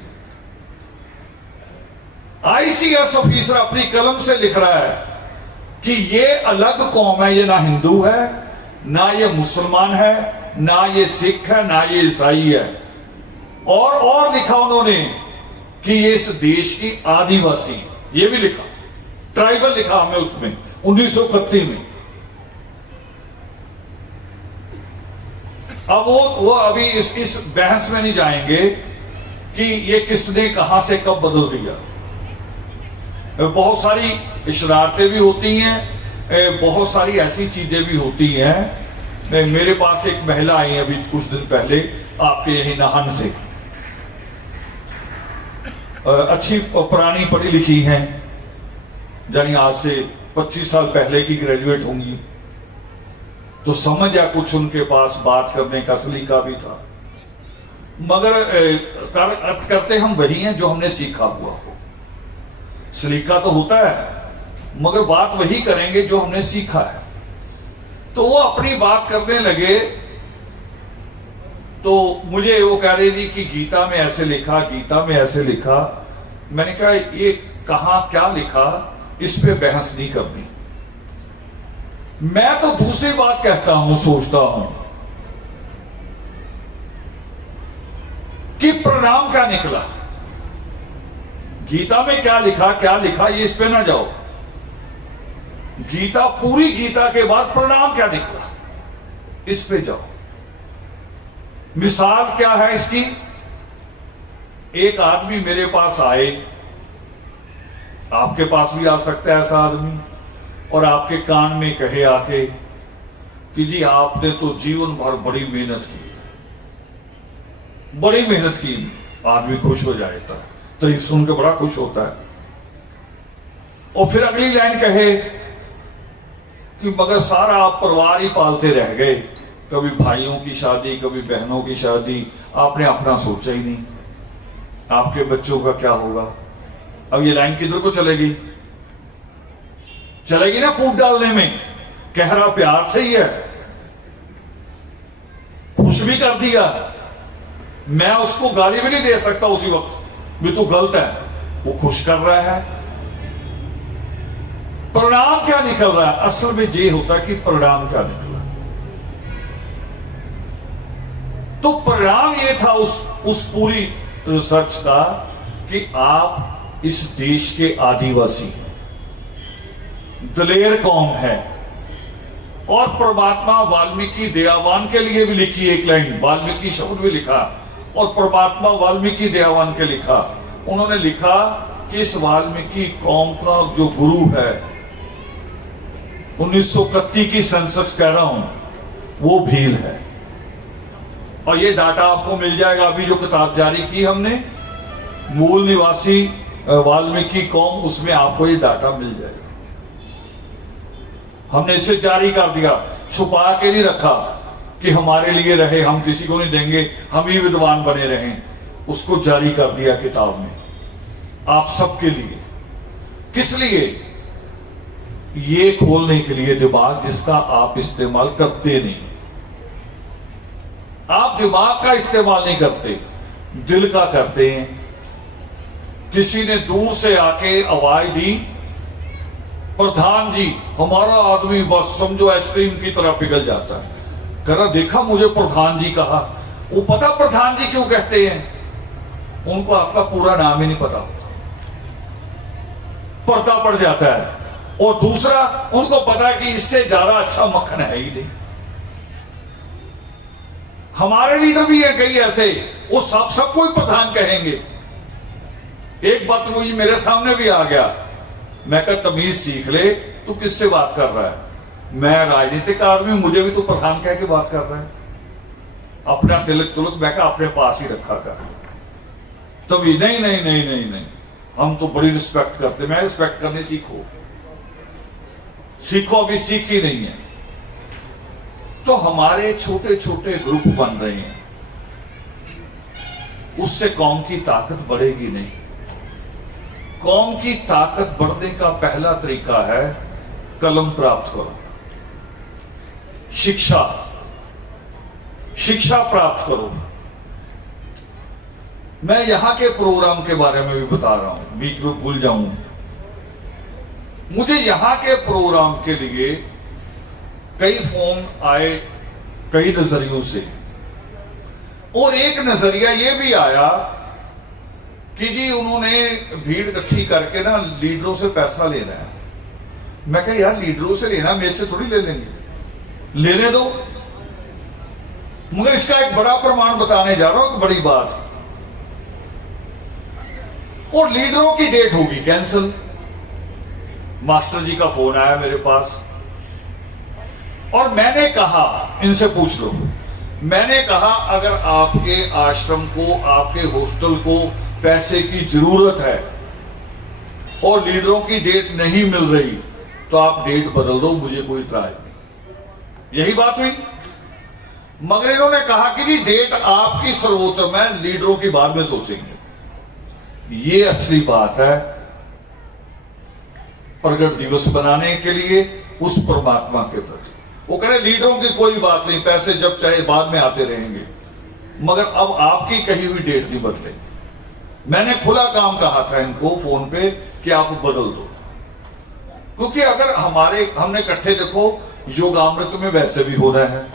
आईसीएस ऑफिसर अपनी कलम से लिख रहा है कि ये अलग कौम है, ये ना हिंदू है, ना ये मुसलमान है, ना ये सिख है, ना ये ईसाई है। और लिखा उन्होंने कि ये इस देश की आदिवासी, ये भी लिखा, ट्राइबल लिखा हमें उसमें 1931 में। अब वो अभी इस बहस में नहीं जाएंगे कि ये किसने कहां से कब बदल दिया। बहुत सारी शरारतें भी होती हैं, बहुत सारी ऐसी चीजें भी होती हैं। मेरे पास एक महिला आई अभी कुछ दिन पहले आपके यही नाहन से, अच्छी पुरानी पढ़ी लिखी हैं, यानी आज से 25 साल पहले की ग्रेजुएट होंगी। तो समझ या कुछ उनके पास बात करने का सलीका भी था, मगर अर्थ करते हम वही हैं जो हमने सीखा हुआ हो। सलीका तो होता है, मगर बात वही करेंगे जो हमने सीखा है। तो वो अपनी बात करने लगे, तो मुझे वो कह रही थी कि गीता में ऐसे लिखा, गीता में ऐसे लिखा। मैंने कहा ये कहां क्या लिखा, इस पे बहस नहीं करनी। मैं तो दूसरी बात कहता हूं, सोचता हूं कि परिणाम क्या निकला, गीता में क्या लिखा, ये इस पे ना जाओ। गीता, पूरी गीता के बाद परिणाम क्या निकला, इस पे जाओ। मिसाल क्या है इसकी? एक आदमी मेरे पास आए, आपके पास भी आ सकता है ऐसा आदमी, और आपके कान में कहे आके कि जी आपने तो जीवन भर बड़ी मेहनत की, बड़ी मेहनत की। आदमी खुश हो जाता है, तारीफ सुन के बड़ा खुश होता है। और फिर अगली लाइन कहे कि मगर सारा आप परिवार ही पालते रह गए, कभी भाइयों की शादी, कभी बहनों की शादी, आपने अपना सोचा ही नहीं, आपके बच्चों का क्या होगा। अब ये लाइन किधर को चलेगी? चलेगी ना फूट डालने में। कह रहा प्यार से ही है, खुश भी कर दिया। मैं उसको गाली भी नहीं दे सकता उसी वक्त भी तू गलत है, वो खुश कर रहा है। परिणाम क्या निकल रहा है? असल में ये होता कि परिणाम क्या निकला। तो परिणाम ये था उस पूरी रिसर्च का कि आप इस देश के आदिवासी हैं, दलेर कौम है, और परमात्मा वाल्मीकि दयावान के लिए भी लिखी एक लाइन, वाल्मीकि शब्द भी लिखा और परमात्मा वाल्मीकि दयावान के लिखा। उन्होंने लिखा कि इस वाल्मीकि कौम का जो गुरु है, 1931 की सेंसस कह रहा हूं, वो भील है। और ये डाटा आपको मिल जाएगा, अभी जो किताब जारी की हमने मूल निवासी वाल्मीकि कौम, उसमें आपको ये डाटा मिल जाएगा। हमने इसे जारी कर दिया, छुपा के नहीं रखा कि हमारे लिए रहे, हम किसी को नहीं देंगे, हम ही विद्वान बने रहें। उसको जारी कर दिया किताब में आप सबके लिए। किस लिए? ये खोलने के लिए दिमाग जिसका आप इस्तेमाल करते नहीं। आप दिमाग का इस्तेमाल नहीं करते, दिल का करते हैं। किसी ने दूर से आके आवाज दी, प्रधान जी हमारा आदमी बस समझो आइसक्रीम की तरह पिघल जाता है। कह रहा देखा मुझे प्रधान जी कहा। वो पता प्रधान जी क्यों कहते हैं? उनको आपका पूरा नाम ही नहीं पता होता, पर्दा पड़ जाता है। और दूसरा, उनको पता है कि इससे ज्यादा अच्छा मक्खन है ही नहीं। हमारे लीडर भी है कई ऐसे, वो सबको ही प्रधान कहेंगे। एक बात मुझे मेरे सामने भी आ गया, मैं कहा तमीज सीख ले, तू किससे बात कर रहा है? मैं राजनीतिक आदमी, मुझे भी तू प्रधान कह के बात कर रहा है। अपना तिलक तुलक मैं कहा अपने पास ही रखा कर। तभी नहीं नहीं नहीं नहीं नहीं, हम तो बड़ी रिस्पेक्ट करते। मैं रिस्पेक्ट करने सीखो, सीखो, अभी सीखी नहीं है। तो हमारे छोटे छोटे ग्रुप बन रहे हैं, उससे कौम की ताकत बढ़ेगी नहीं। कौम की ताकत बढ़ने का पहला तरीका है कलम प्राप्त करो, शिक्षा, शिक्षा प्राप्त करो। मैं यहां के प्रोग्राम के बारे में भी बता रहा हूं, बीच में भूल जाऊं। मुझे यहां के प्रोग्राम के लिए कई फोन आए कई नजरियों से, और एक नजरिया यह भी आया कि जी उन्होंने भीड़ इकट्ठी करके ना लीडरों से पैसा लेना है। मैं कहा यार लीडरों से लेना, मेरे से थोड़ी ले लेंगे, लेने दो। मगर इसका एक बड़ा प्रमाण बताने जा रहा हूं, एक बड़ी बात। और लीडरों की डेट होगी कैंसिल। मास्टर जी का फोन आया मेरे पास और मैंने कहा, इनसे पूछ लो, मैंने कहा अगर आपके आश्रम को, आपके हॉस्टल को पैसे की जरूरत है और लीडरों की डेट नहीं मिल रही तो आप डेट बदल दो, मुझे कोई इतराज नहीं। यही बात हुई। मगर इन्होंने कहा कि जी डेट आपकी सर्वोत्तम है, लीडरों की बाद में सोचेंगे। ये असली बात है प्रगट दिवस बनाने के लिए उस परमात्मा के प्रति। वो कह रहे लीडरों की कोई बात नहीं, पैसे जब चाहे बाद में आते रहेंगे, मगर अब आपकी कही हुई डेट नहीं बदलेंगे। मैंने खुला काम कहा था इनको फोन पे कि आप बदल दो, क्योंकि अगर हमने इकट्ठे, देखो योगामृत में वैसे भी होना है,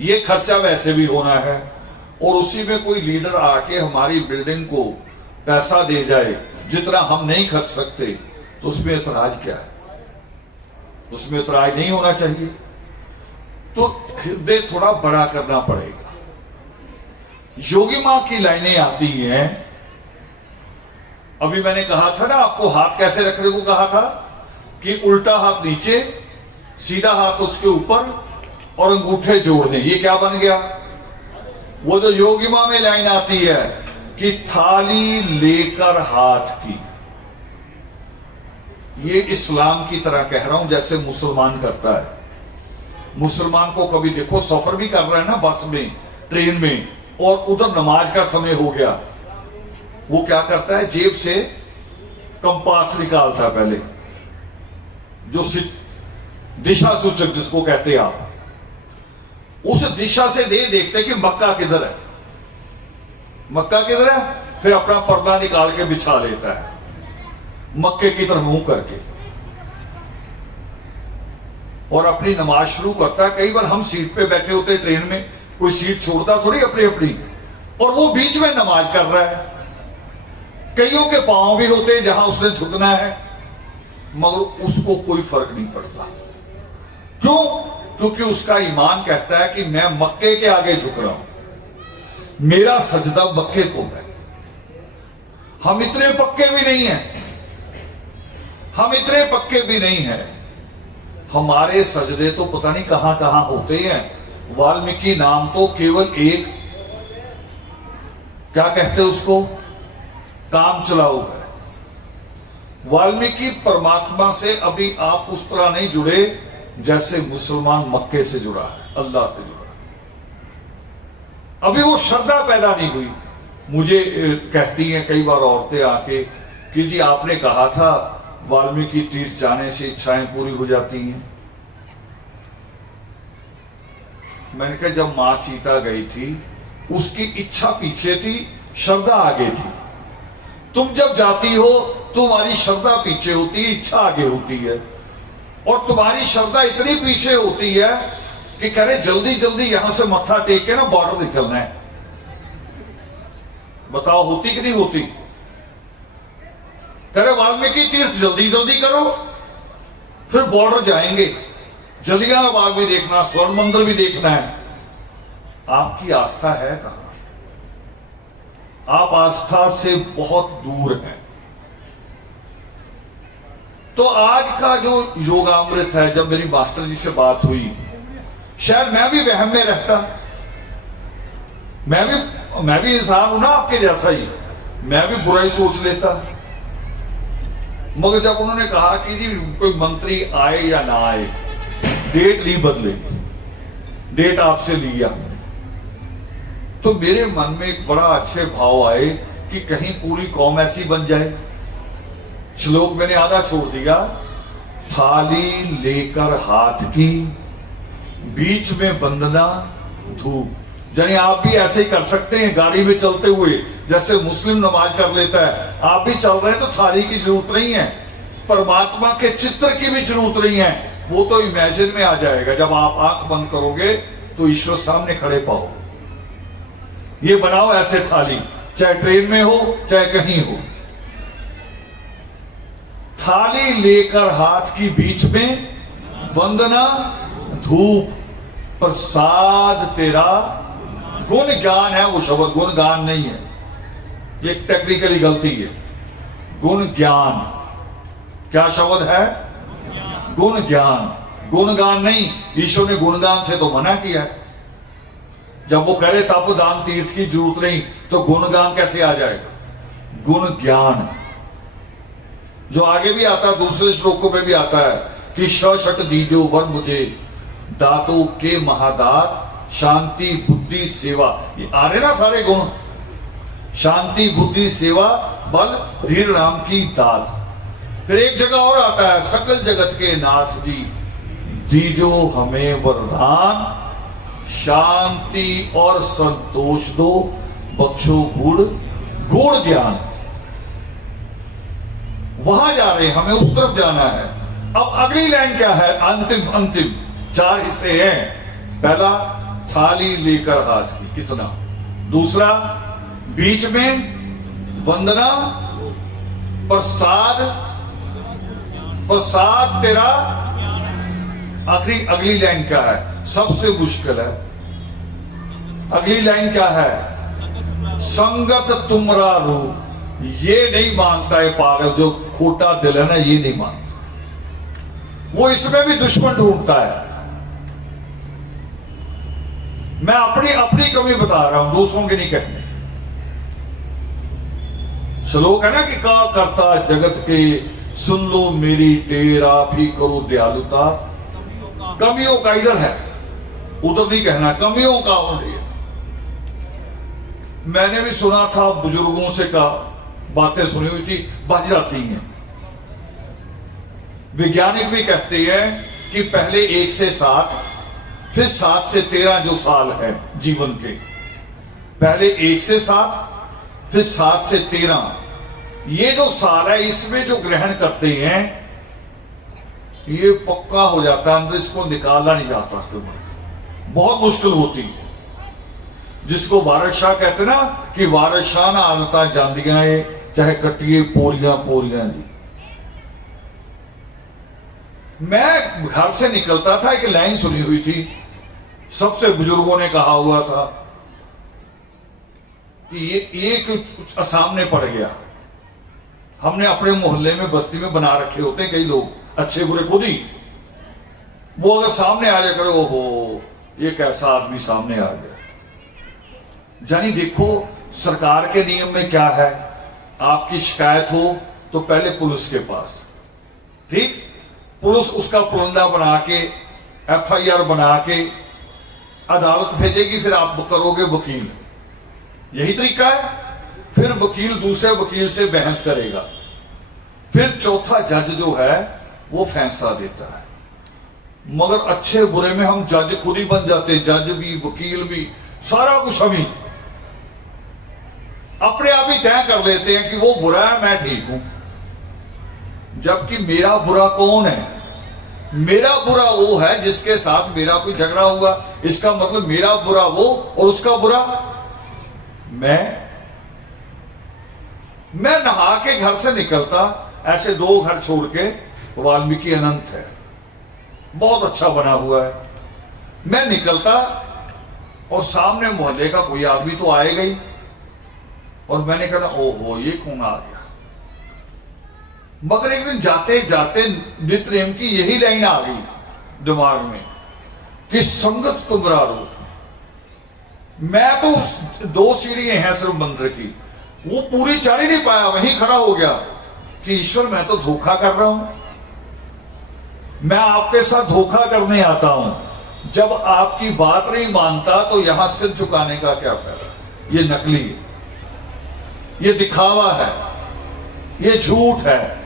ये खर्चा वैसे भी होना है, और उसी में कोई लीडर आके हमारी बिल्डिंग को पैसा दे जाए जितना हम नहीं खर्च सकते, तो उसमें ऐतराज क्या है? उसमें ऐतराज नहीं होना चाहिए। तो हृदय थोड़ा बड़ा करना पड़ेगा। योगी मां की लाइनें आती हैं। अभी मैंने कहा था ना आपको, हाथ कैसे रखने को कहा था कि उल्टा हाथ नीचे, सीधा हाथ उसके ऊपर और अंगूठे जोड़ने। ये क्या बन गया? वो जो योगी मां में लाइन आती है कि थाली लेकर हाथ की, ये इस्लाम की तरह कह रहा हूं जैसे मुसलमान करता है। मुसलमान को कभी देखो, सफर भी कर रहा है ना बस में, ट्रेन में, और उधर नमाज का समय हो गया, वो क्या करता है, जेब से कंपास निकालता है पहले, जो दिशा सूचक जिसको कहते हैं आप, उस दिशा से देखते कि मक्का किधर है, मक्का किधर है, फिर अपना पर्दा निकाल के बिछा लेता है मक्के की तरफ मुंह करके, और अपनी नमाज शुरू करता है। कई बार हम सीट पे बैठे होते हैं ट्रेन में, कोई सीट छोड़ता थोड़ी अपनी अपनी, और वो बीच में नमाज कर रहा है। कईयों के पांव भी होते हैं जहां उसने झुकना है, मगर उसको कोई फर्क नहीं पड़ता। क्यों? क्योंकि उसका ईमान कहता है कि मैं मक्के के आगे झुक रहा हूं, मेरा सजदा मक्के को है। हम इतने पक्के भी नहीं हैं, हम इतने पक्के भी नहीं हैं। हमारे सजदे तो पता नहीं कहां कहां होते हैं। वाल्मीकि नाम तो केवल एक, क्या कहते उसको, काम चलाऊ है। वाल्मीकि परमात्मा से अभी आप उस तरह नहीं जुड़े जैसे मुसलमान मक्के से जुड़ा है, अल्लाह से जुड़ा। अभी वो श्रद्धा पैदा नहीं हुई। मुझे कहती हैं कई बार औरतें आके कि जी आपने कहा था वाल्मीकि तीर्थ जाने से इच्छाएं पूरी हो जाती हैं। मैंने कहा जब मां सीता गई थी उसकी इच्छा पीछे थी, श्रद्धा आगे थी। तुम जब जाती हो तुम्हारी श्रद्धा पीछे होती है, इच्छा आगे होती है। और तुम्हारी श्रद्धा इतनी पीछे होती है कि कह रहे जल्दी जल्दी यहां से मत्था टेक के ना बॉर्डर निकलना है। बताओ होती कि नहीं होती? कह रहे वाल्मीकि तीर्थ जल्दी जल्दी करो, फिर बॉर्डर जाएंगे, जलियांवाला बाग भी देखना, स्वर्ण मंदिर भी देखना है। आपकी आस्था है कहां? आप आस्था से बहुत दूर हैं। तो आज का जो योगामृत है, जब मेरी मास्टर जी से बात हुई, शायद मैं भी वहम में रहता। मैं भी इंसान हूं ना आपके जैसा ही, मैं भी बुराई सोच लेता। मगर जब उन्होंने कहा कि जी कोई मंत्री आए या ना आए, डेट नहीं बदलेगी, डेट आपसे लिया हमने, तो मेरे मन में एक बड़ा अच्छे भाव आए कि कहीं पूरी कौम ऐसी बन जाए। श्लोक मैंने आधा छोड़ दिया, थाली लेकर हाथ की, बीच में वंदना धूप। यानी आप भी ऐसे ही कर सकते हैं, गाड़ी में चलते हुए जैसे मुस्लिम नमाज कर लेता है, आप भी चल रहे हैं तो थाली की जरूरत नहीं है, परमात्मा के चित्र की भी जरूरत नहीं है। वो तो इमेजिन में आ जाएगा। जब आप आंख बंद करोगे तो ईश्वर सामने खड़े पाओगे। ये बनाओ ऐसे थाली, चाहे ट्रेन में हो चाहे कहीं हो। थाली लेकर हाथ की बीच में वंदना धूप, प्रसाद तेरा। गुण ज्ञान है वो शब्द, गुण गान नहीं है, ये टेक्निकली गलती है। गुण ज्ञान क्या शब्द है? गुण ज्ञान, गुणगान नहीं। ईश्वर ने गुणगान से तो मना किया है। जब वो करे तप दान तीर्थ की जरूरत नहीं, तो गुणगान कैसे आ जाएगा? गुण ज्ञान जो आगे भी आता है, दूसरे श्लोकों में भी आता है कि शट दीजो वर मुझे, दातों के महादात, शांति बुद्धि सेवा। ये आ रहे ना सारे गुण, शांति बुद्धि सेवा बल धीर नाम की दात। फिर एक जगह और आता है, सकल जगत के नाथ जी दीजो हमें वरदान, शांति और संतोष दो, बख्शो गुण ज्ञान। वहां जा रहे हैं, हमें उस तरफ जाना है। अब अगली लाइन क्या है? अंतिम 4 हिस्से हैं। पहला थाली लेकर हाथ की, इतना। दूसरा बीच में वंदना, प्रसाद तेरा। अगली लाइन क्या है? सबसे मुश्किल है। अगली लाइन क्या है? संगत तुमरा रूप। ये नहीं मानता है पागल, जो खोटा दिल है ना, ये नहीं मानता। वो इसमें भी दुश्मन ढूंढता है। मैं अपनी कमी बता रहा हूं, दूसरों की नहीं कहने। श्लोक है ना कि का करता जगत के, सुन लो मेरी टेर, आप ही करो दयालुता। कमियों का इधर है, उधर नहीं कहना, कमियों का हो रही है। मैंने भी सुना था, बुजुर्गों से का बातें सुनी हुई थी, बच जाती हैं। वैज्ञानिक भी कहते हैं कि पहले 1 से 7, फिर 7 से 13 जो साल है जीवन के, पहले 1 से 7, फिर 7 से 13, ये जो साल है इसमें जो ग्रहण करते हैं ये पक्का हो जाता है, अंदर इसको निकाला नहीं जाता, फिर बहुत मुश्किल होती है। जिसको वारिस शाह कहते ना कि वारिस शाह ना आदता जांदियां है, चाहे कटिए पोरियां जी। मैं घर से निकलता था, एक लाइन सुनी हुई थी, सबसे बुजुर्गों ने कहा हुआ था कि ये कुछ सामने पड़ गया। हमने अपने मोहल्ले में, बस्ती में बना रखे होते हैं कई लोग, अच्छे बुरे खुद ही। वो अगर सामने आ जाए करे, ओहो ये कैसा आदमी सामने आ गया। जानी देखो सरकार के नियम में क्या है, आपकी शिकायत हो तो पहले पुलिस के पास, ठीक, पुलिस उसका पुलंदा बना के FIR बना के अदालत भेजेगी, फिर आप करोगे वकील, यही तरीका है। फिर वकील दूसरे वकील से बहस करेगा, फिर चौथा जज जो है वो फैसला देता है। मगर अच्छे बुरे में हम जज खुद ही बन जाते, जज भी वकील भी, सारा कुछ हम ही अपने आप ही तय कर लेते हैं कि वो बुरा है, मैं ठीक हूं। जबकि मेरा बुरा कौन है? मेरा बुरा वो है जिसके साथ मेरा कोई झगड़ा हुआ। इसका मतलब मेरा बुरा वो और उसका बुरा मैं नहा के घर से निकलता, ऐसे 2 घर छोड़ के वाल्मीकि अनंत है, बहुत अच्छा बना हुआ है। मैं निकलता और सामने मोहल्ले का कोई आदमी तो आएगा ही, और मैंने कहा ओहो ये कौन आ गया। मगर एक दिन जाते जाते नित्य नेम की यही लाइन आ गई दिमाग में कि संगत तुमरा रूप। मैं तो 2 सीढ़ियां हैं सिर्फ मंदिर की, वो पूरी चढ़ ही नहीं पाया, वहीं खड़ा हो गया कि ईश्वर मैं तो धोखा कर रहा हूं, मैं आपके साथ धोखा करने आता हूं। जब आपकी बात नहीं मानता तो यहां सिर झुकाने का क्या फायदा? ये नकली है, ये दिखावा है, ये झूठ है।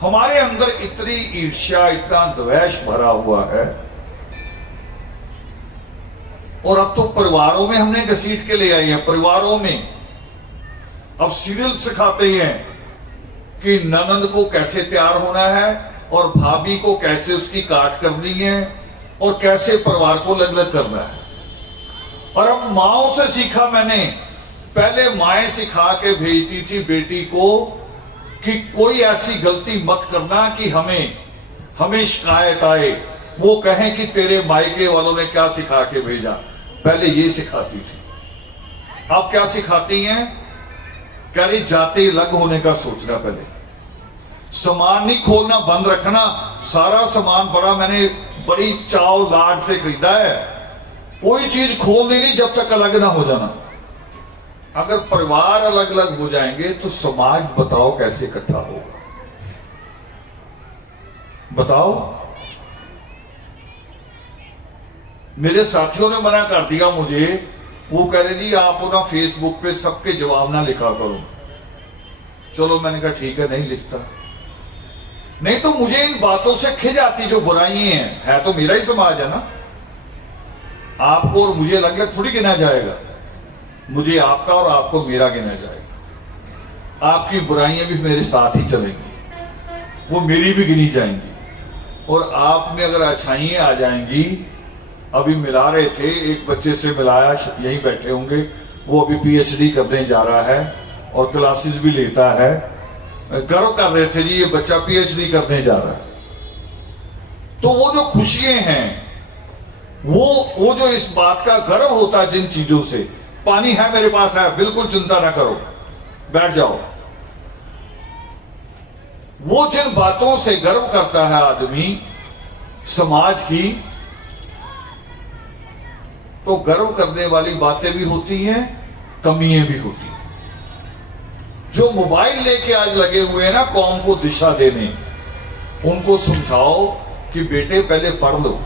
हमारे अंदर इतनी ईर्ष्या, इतना द्वेष भरा हुआ है, और अब तो परिवारों में हमने घसीट के ले आए हैं। परिवारों में अब सीरियल सिखाते हैं कि ननंद को कैसे तैयार होना है और भाभी को कैसे उसकी काट करनी है और कैसे परिवार को अलग अलग करना है। और अब माओ से सीखा मैंने। पहले माएं सिखा के भेजती थी बेटी को कि कोई ऐसी गलती मत करना कि हमें शिकायत आए, वो कहें कि तेरे मायके वालों ने क्या सिखा के भेजा। पहले ये सिखाती थी, अब क्या सिखाती हैं? कह रही जाते अलग होने का सोचना, पहले सामान नहीं खोलना, बंद रखना। सारा सामान बड़ा मैंने बड़ी चाव लाड से खरीदा है, कोई चीज खोलनी नहीं जब तक अलग ना हो जाना। अगर परिवार अलग अलग हो जाएंगे तो समाज बताओ कैसे इकट्ठा होगा? बताओ। मेरे साथियों ने मना कर दिया मुझे, वो कह रहे जी आप ना फेसबुक पे सबके जवाब ना लिखा करो। चलो मैंने कहा ठीक है, नहीं लिखता। नहीं तो मुझे इन बातों से खिंच आती, जो बुराइयां हैं, है तो मेरा ही समाज है ना। आपको और मुझे अलग अलग थोड़ी गिना जाएगा, मुझे आपका और आपको मेरा गिना जाएगा। आपकी बुराइयां भी मेरे साथ ही चलेंगी, वो मेरी भी गिनी जाएंगी, और आप में अगर अच्छाइयां आ जाएंगी। अभी मिला रहे थे, एक बच्चे से मिलाया, यहीं बैठे होंगे, वो अभी PhD करने जा रहा है और क्लासेस भी लेता है। गर्व कर रहे थे जी ये बच्चा PhD करने जा रहा है। तो वो जो खुशियां हैं, वो जो इस बात का गर्व होता है जिन चीजों से, पानी है मेरे पास है, बिल्कुल चिंता ना करो, बैठ जाओ, वो जिन बातों से गर्व करता है आदमी समाज की, तो गर्व करने वाली बातें भी होती हैं, कमियां भी होती हैं। जो मोबाइल लेके आज लगे हुए हैं ना कौम को दिशा देने, उनको समझाओ कि बेटे पहले पढ़ लो,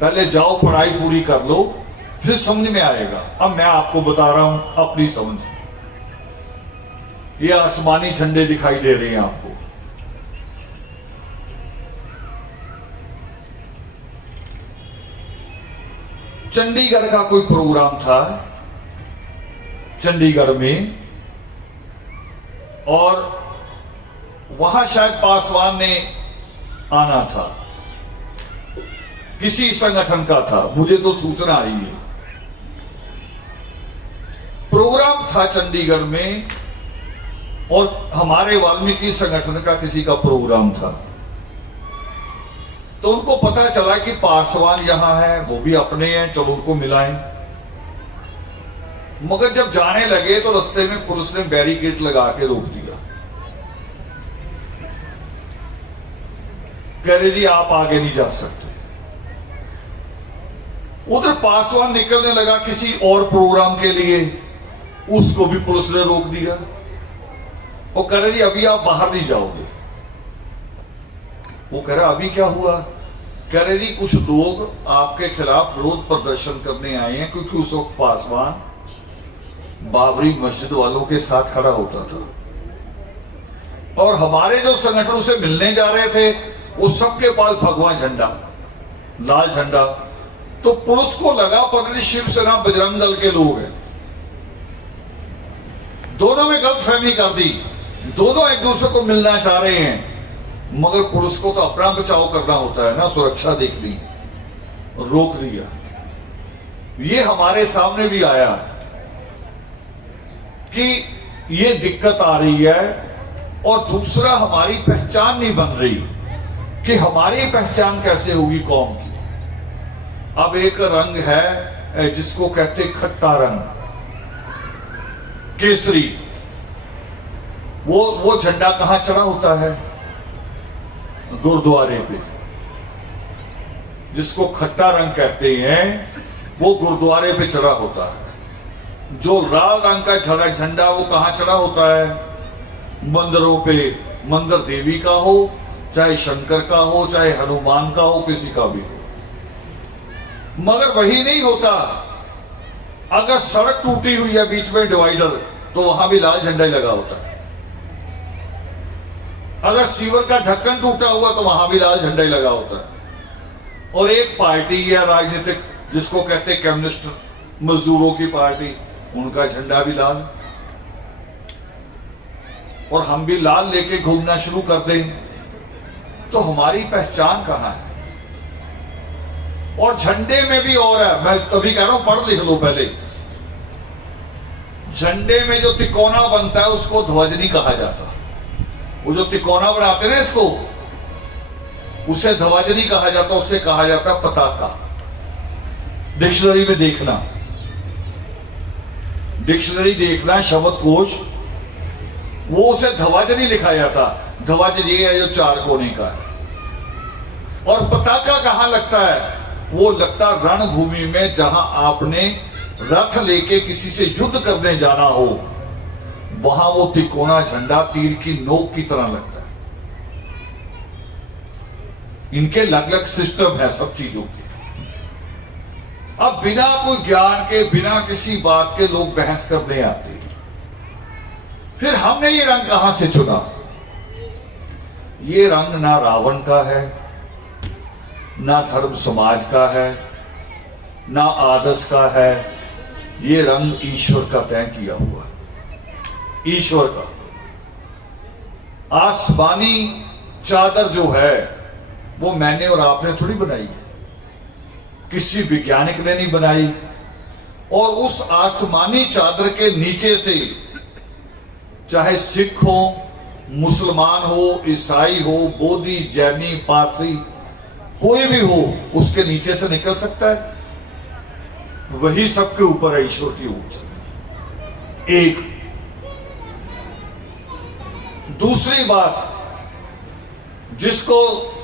पहले जाओ पढ़ाई पूरी कर लो, फिर समझ में आएगा। अब मैं आपको बता रहा हूं अपनी समझ, ये आसमानी झंडे दिखाई दे रहे हैं आपको, चंडीगढ़ का कोई प्रोग्राम था चंडीगढ़ में, और वहां शायद पासवान ने आना था, किसी संगठन का था, मुझे तो सूचना आई है। प्रोग्राम था चंडीगढ़ में, और हमारे वाल्मीकि संगठन का किसी का प्रोग्राम था। तो उनको पता चला कि पासवान यहां है, वो भी अपने हैं, चलो उनको मिलाएं। मगर जब जाने लगे तो रास्ते में पुलिस ने बैरिकेड लगा के रोक दिया। कह रहे जी आप आगे नहीं जा सकते। उधर पासवान निकलने लगा किसी और प्रोग्राम के लिए, उसको भी पुलिस ने रोक दिया। वो कह रहे जी अभी आप बाहर नहीं जाओगे। वो कह रहा अभी क्या हुआ? कह रहे जी कुछ लोग आपके खिलाफ विरोध प्रदर्शन करने आए हैं, क्योंकि उस वक्त पासवान बाबरी मस्जिद वालों के साथ खड़ा होता था और हमारे जो संगठनों से मिलने जा रहे थे वो सबके पास भगवा झंडा, लाल झंडा। तो पुलिस को लगा पता नहीं शिवसेना बजरंग दल के लोग हैं। दोनों में गलतफहमी कर दी, दोनों एक दूसरे को मिलना चाह रहे हैं, मगर पुलिस को तो अपना बचाव करना होता है ना, सुरक्षा देखनी है, रोक दिया। ये हमारे सामने भी आया कि ये दिक्कत आ रही है। और दूसरा हमारी पहचान नहीं बन रही कि हमारी पहचान कैसे होगी कौम की। अब एक रंग है जिसको कहते खट्टा रंग, केसरी। वो झंडा कहां चढ़ा होता है? गुरुद्वारे पे। जिसको खट्टा रंग कहते हैं वो गुरुद्वारे पे चढ़ा होता है। जो लाल रंग का झंडा वो कहां चढ़ा होता है? मंदिरों पे। मंदिर देवी का हो, चाहे शंकर का हो, चाहे हनुमान का हो, किसी का भी हो। मगर वही नहीं होता। अगर सड़क टूटी हुई है बीच में डिवाइडर, तो वहां भी लाल झंडा ही लगा होता है। अगर सीवर का ढक्कन टूटा हुआ तो वहां भी लाल झंडा ही लगा होता है। और एक पार्टी है राजनीतिक जिसको कहते कम्युनिस्ट मजदूरों की पार्टी, उनका झंडा भी लाल। और हम भी लाल लेके घूमना शुरू कर दें तो हमारी पहचान कहां है? और झंडे में भी और है, मैं तभी कह रहा हूं पढ़ लिख लो पहले। झंडे में जो तिकोना बनता है उसको ध्वज नहीं कहा जाता। वो जो तिकोना बनाते ना इसको, उसे ध्वज नहीं कहा जाता, उसे कहा जाता पताका। डिक्शनरी में देखना, डिक्शनरी देखना, शब्दकोश, वो उसे ध्वज नहीं लिखा जाता। ध्वज ये है जो चार कोने का है। और पताका कहां लगता है? वो लगता रणभूमि में, जहां आपने रथ लेके किसी से युद्ध करने जाना हो, वहां वो तिकोना झंडा तीर की नोक की तरह लगता है। इनके अलग अलग सिस्टम है सब चीजों के। अब बिना कोई ज्ञान के, बिना किसी बात के लोग बहस करने आते हैं। फिर हमने ये रंग कहां से चुना? ये रंग ना रावण का है, ना धर्म समाज का है, ना आदर्श का है। ये रंग ईश्वर का तय किया हुआ, ईश्वर का। आसमानी चादर जो है वो मैंने और आपने थोड़ी बनाई है, किसी वैज्ञानिक ने नहीं बनाई। और उस आसमानी चादर के नीचे से चाहे सिख हो, मुसलमान हो, ईसाई हो, बोधी, जैनी, पारसी, कोई भी हो, उसके नीचे से निकल सकता है। वही सबके ऊपर है ईश्वर की ऊंचाई। एक दूसरी बात, जिसको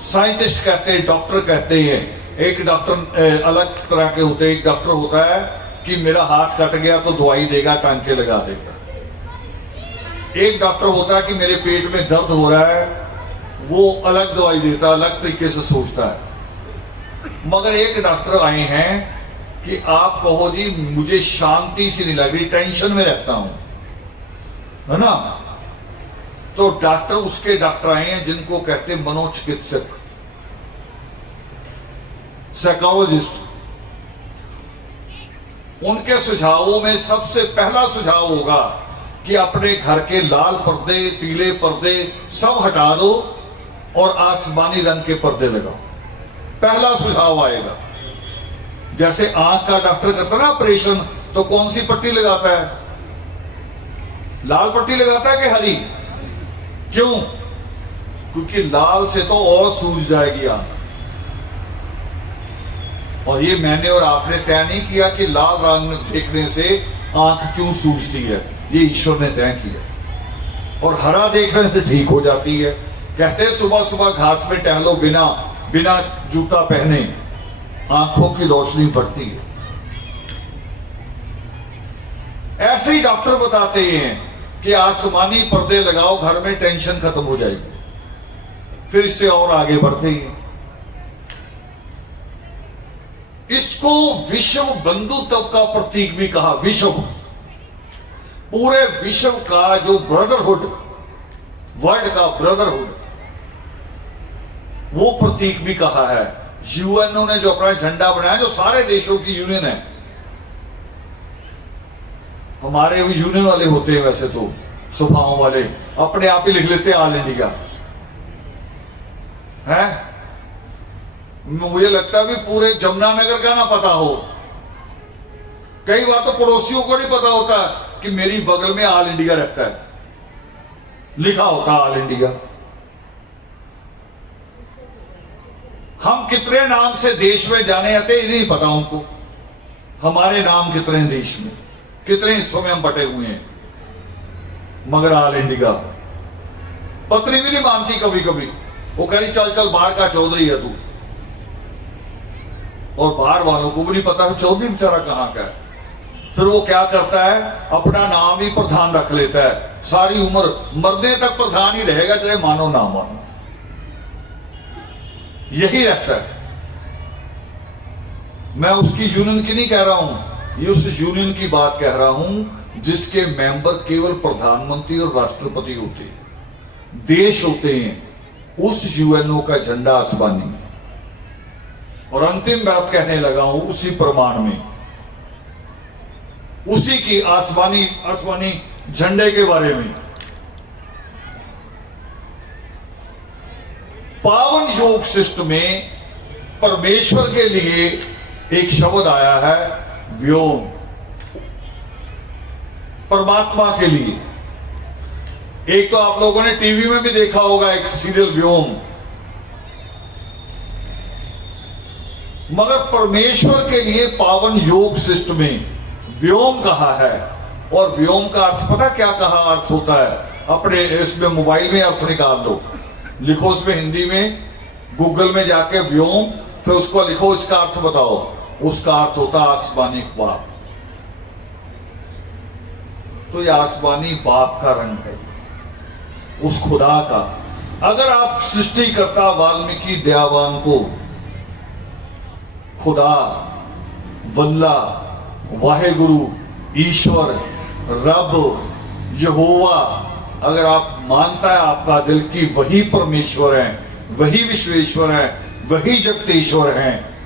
साइंटिस्ट कहते हैं, डॉक्टर कहते हैं, एक डॉक्टर अलग तरह के होते हैं। एक डॉक्टर होता है कि मेरा हाथ कट गया तो दवाई देगा, टांके लगा देगा। एक डॉक्टर होता है कि मेरे पेट में दर्द हो रहा है, वो अलग दवाई देता, अलग तरीके से सोचता है। मगर एक डॉक्टर आए हैं कि आप कहो जी मुझे शांति सी नहीं लग रही, टेंशन में रहता हूं, है ना, तो डॉक्टर, उसके डॉक्टर आए हैं जिनको कहते हैं मनोचिकित्सक, साइकोलॉजिस्ट। उनके सुझावों में सबसे पहला सुझाव होगा कि अपने घर के लाल पर्दे, पीले पर्दे सब हटा दो और आसमानी रंग के पर्दे लगाओ। पहला सुझाव आएगा। जैसे आंख का डॉक्टर करता है ना ऑपरेशन, तो कौन सी पट्टी लगाता है? लाल पट्टी लगाता है कि हरी? क्यों? क्योंकि लाल से तो और सूज जाएगी आंख, और ये मैंने और आपने तय नहीं किया कि लाल रंग देखने से आंख क्यों सूजती है, ये ईश्वर ने तय किया। और हरा देखने से ठीक हो जाती है। कहते हैं सुबह सुबह घास में टहलो बिना बिना जूता पहने, आंखों की रोशनी बढ़ती है। ऐसे ही डॉक्टर बताते हैं कि आसमानी पर्दे लगाओ घर में, टेंशन खत्म हो जाएगी। फिर इससे और आगे बढ़ते हैं। इसको विश्व बंधुत्व का प्रतीक भी कहा। विश्व, पूरे विश्व का जो ब्रदरहुड, वर्ल्ड का ब्रदरहुड, वो प्रतीक भी कहा है। यूएनओ ने जो अपना झंडा बनाया, जो सारे देशों की यूनियन है, हमारे भी यूनियन वाले होते हैं वैसे तो, सुभाव वाले, अपने आप ही लिख लेते हैं ऑल इंडिया है। मुझे लगता है भी पूरे जमुनानगर का ना पता हो। कई बार तो पड़ोसियों को नहीं पता होता कि मेरी बगल में ऑल इंडिया रहता है, लिखा होता ऑल इंडिया। हम कितने नाम से देश में जाने जाते ये नहीं पता उनको। हमारे नाम कितने देश में, कितने हिस्सों में हम बटे हुए हैं, मगर ऑल इंडिया। पत्नी भी नहीं मानती कभी कभी, वो कह रही चल चल बाहर का चौधरी है तू। और बाहर वालों को भी नहीं पता है चौधरी बेचारा कहां का है। फिर वो क्या करता है, अपना नाम ही प्रधान रख लेता है। सारी उम्र मरने तक प्रधान ही रहेगा, चाहे मानो ना मानो, यही रहता है। मैं उसकी यूनियन की नहीं कह रहा हूं, ये उस यूनियन की बात कह रहा हूं जिसके मेंबर केवल प्रधानमंत्री और राष्ट्रपति होते हैं, देश होते हैं। उस यूएनओ का झंडा आसमानी है। और अंतिम बात कहने लगा हूं उसी प्रमाण में, उसी की आसमानी झंडे के बारे में। पावन योग शिष्ट में परमेश्वर के लिए एक शब्द आया है, व्योम, परमात्मा के लिए। एक तो आप लोगों ने टीवी में भी देखा होगा एक सीरियल व्योम, मगर परमेश्वर के लिए पावन योग शिष्ट में व्योम कहा है। और व्योम का अर्थ पता क्या कहा अर्थ होता है? अपने इसमें मोबाइल में अर्थ निकाल लो, लिखो उसमें हिंदी में, गूगल में जाके व्योम, फिर उसको लिखो इसका अर्थ बताओ। उसका अर्थ होता है आसमानी बाप। तो ये आसमानी बाप का रंग है, उस खुदा का। अगर आप सृष्टिकर्ता वाल्मीकि दयावान को खुदा, वल्ला, वाहेगुरु, ईश्वर, रब, यहोवा अगर आप मानता है आपका दिल कि वही परमेश्वर है, वही विश्वेश्वर है, वही जगतेश्वर है,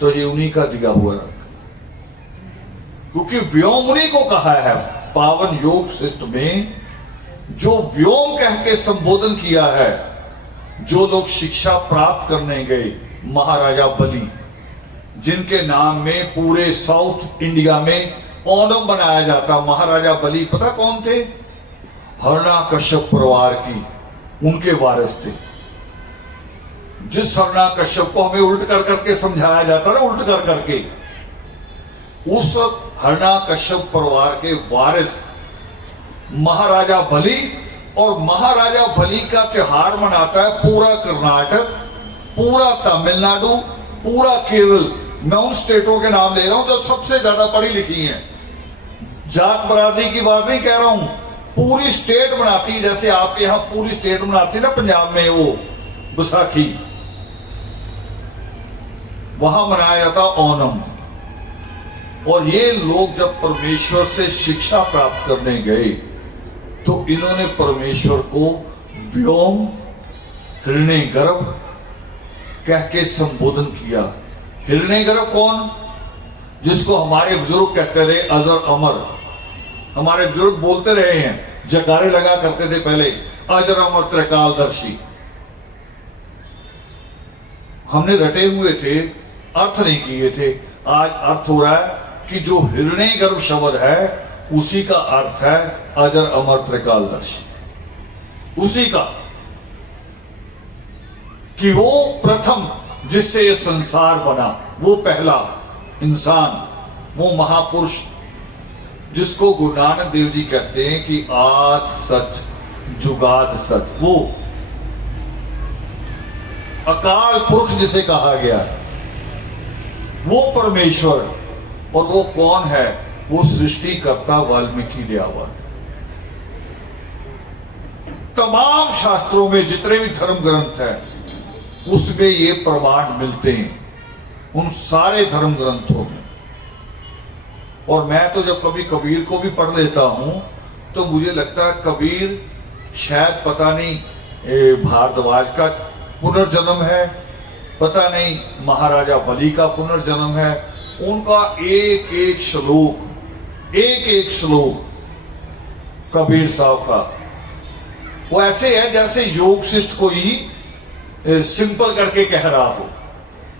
तो ये उन्हीं का दिया हुआ रंग। क्योंकि व्योम उन्हीं को कहा है। पावन योग शिष्ट में जो व्योम कह के संबोधन किया है, जो लोग शिक्षा प्राप्त करने गए, महाराजा बलि, जिनके नाम में पूरे साउथ इंडिया में ओणम मनाया जाता। महाराजा बलि पता कौन थे? हिरण्यकश्यप परिवार की, उनके वारिस थे। जिस हिरण्यकश्यप को हमें उल्ट कर करके समझाया जाता ना, उल्ट कर करके, उस हिरण्यकश्यप परिवार के वारिस महाराजा बलि। और महाराजा बलि का त्योहार मनाता है पूरा कर्नाटक, पूरा तमिलनाडु, पूरा केरल। मैं उन स्टेटों के नाम ले रहा हूं जो सबसे ज्यादा पढ़ी लिखी हैं। जात बरादरी की बात नहीं कह रहा हूं, पूरी स्टेट मनाती है। जैसे आपके यहां पूरी स्टेट मनाती है ना, पंजाब में वो बैसाखी, वहां मनाया जाता ओणम। और ये लोग जब परमेश्वर से शिक्षा प्राप्त करने गए तो इन्होंने परमेश्वर को व्योम, हिरण्यगर्भ कह के संबोधन किया। हिरण्यगर्भ कौन? जिसको हमारे बुजुर्ग कहते रहे अजर अमर। हमारे बुजुर्ग बोलते रहे हैं, जयकारे लगा करते थे पहले, अजर अमर त्रिकालदर्शी। हमने रटे हुए थे, अर्थ नहीं किए थे। आज अर्थ हो रहा है कि जो हिरण्यगर्भ शब्द है उसी का अर्थ है अजर अमर त्रिकालदर्शी। उसी का, कि वो प्रथम जिससे ये संसार बना, वो पहला इंसान, वो महापुरुष जिसको गुरु नानक देव जी कहते हैं कि आद सच जुगाद सच, वो अकाल पुरुष जिसे कहा गया है, वो परमेश्वर। और वो कौन है? वो सृष्टिकर्ता वाल्मीकि दयावर। तमाम शास्त्रों में जितने भी धर्म ग्रंथ हैं उसमें ये प्रमाण मिलते हैं, उन सारे धर्म ग्रंथों में। और मैं तो जब कभी कबीर को भी पढ़ लेता हूं तो मुझे लगता है कबीर शायद पता नहीं भारद्वाज का पुनर्जन्म है, पता नहीं महाराजा बलि का पुनर्जन्म है। उनका एक एक श्लोक कबीर साहब का वो ऐसे है जैसे योग शिष्ट को ही सिंपल करके कह रहा हो।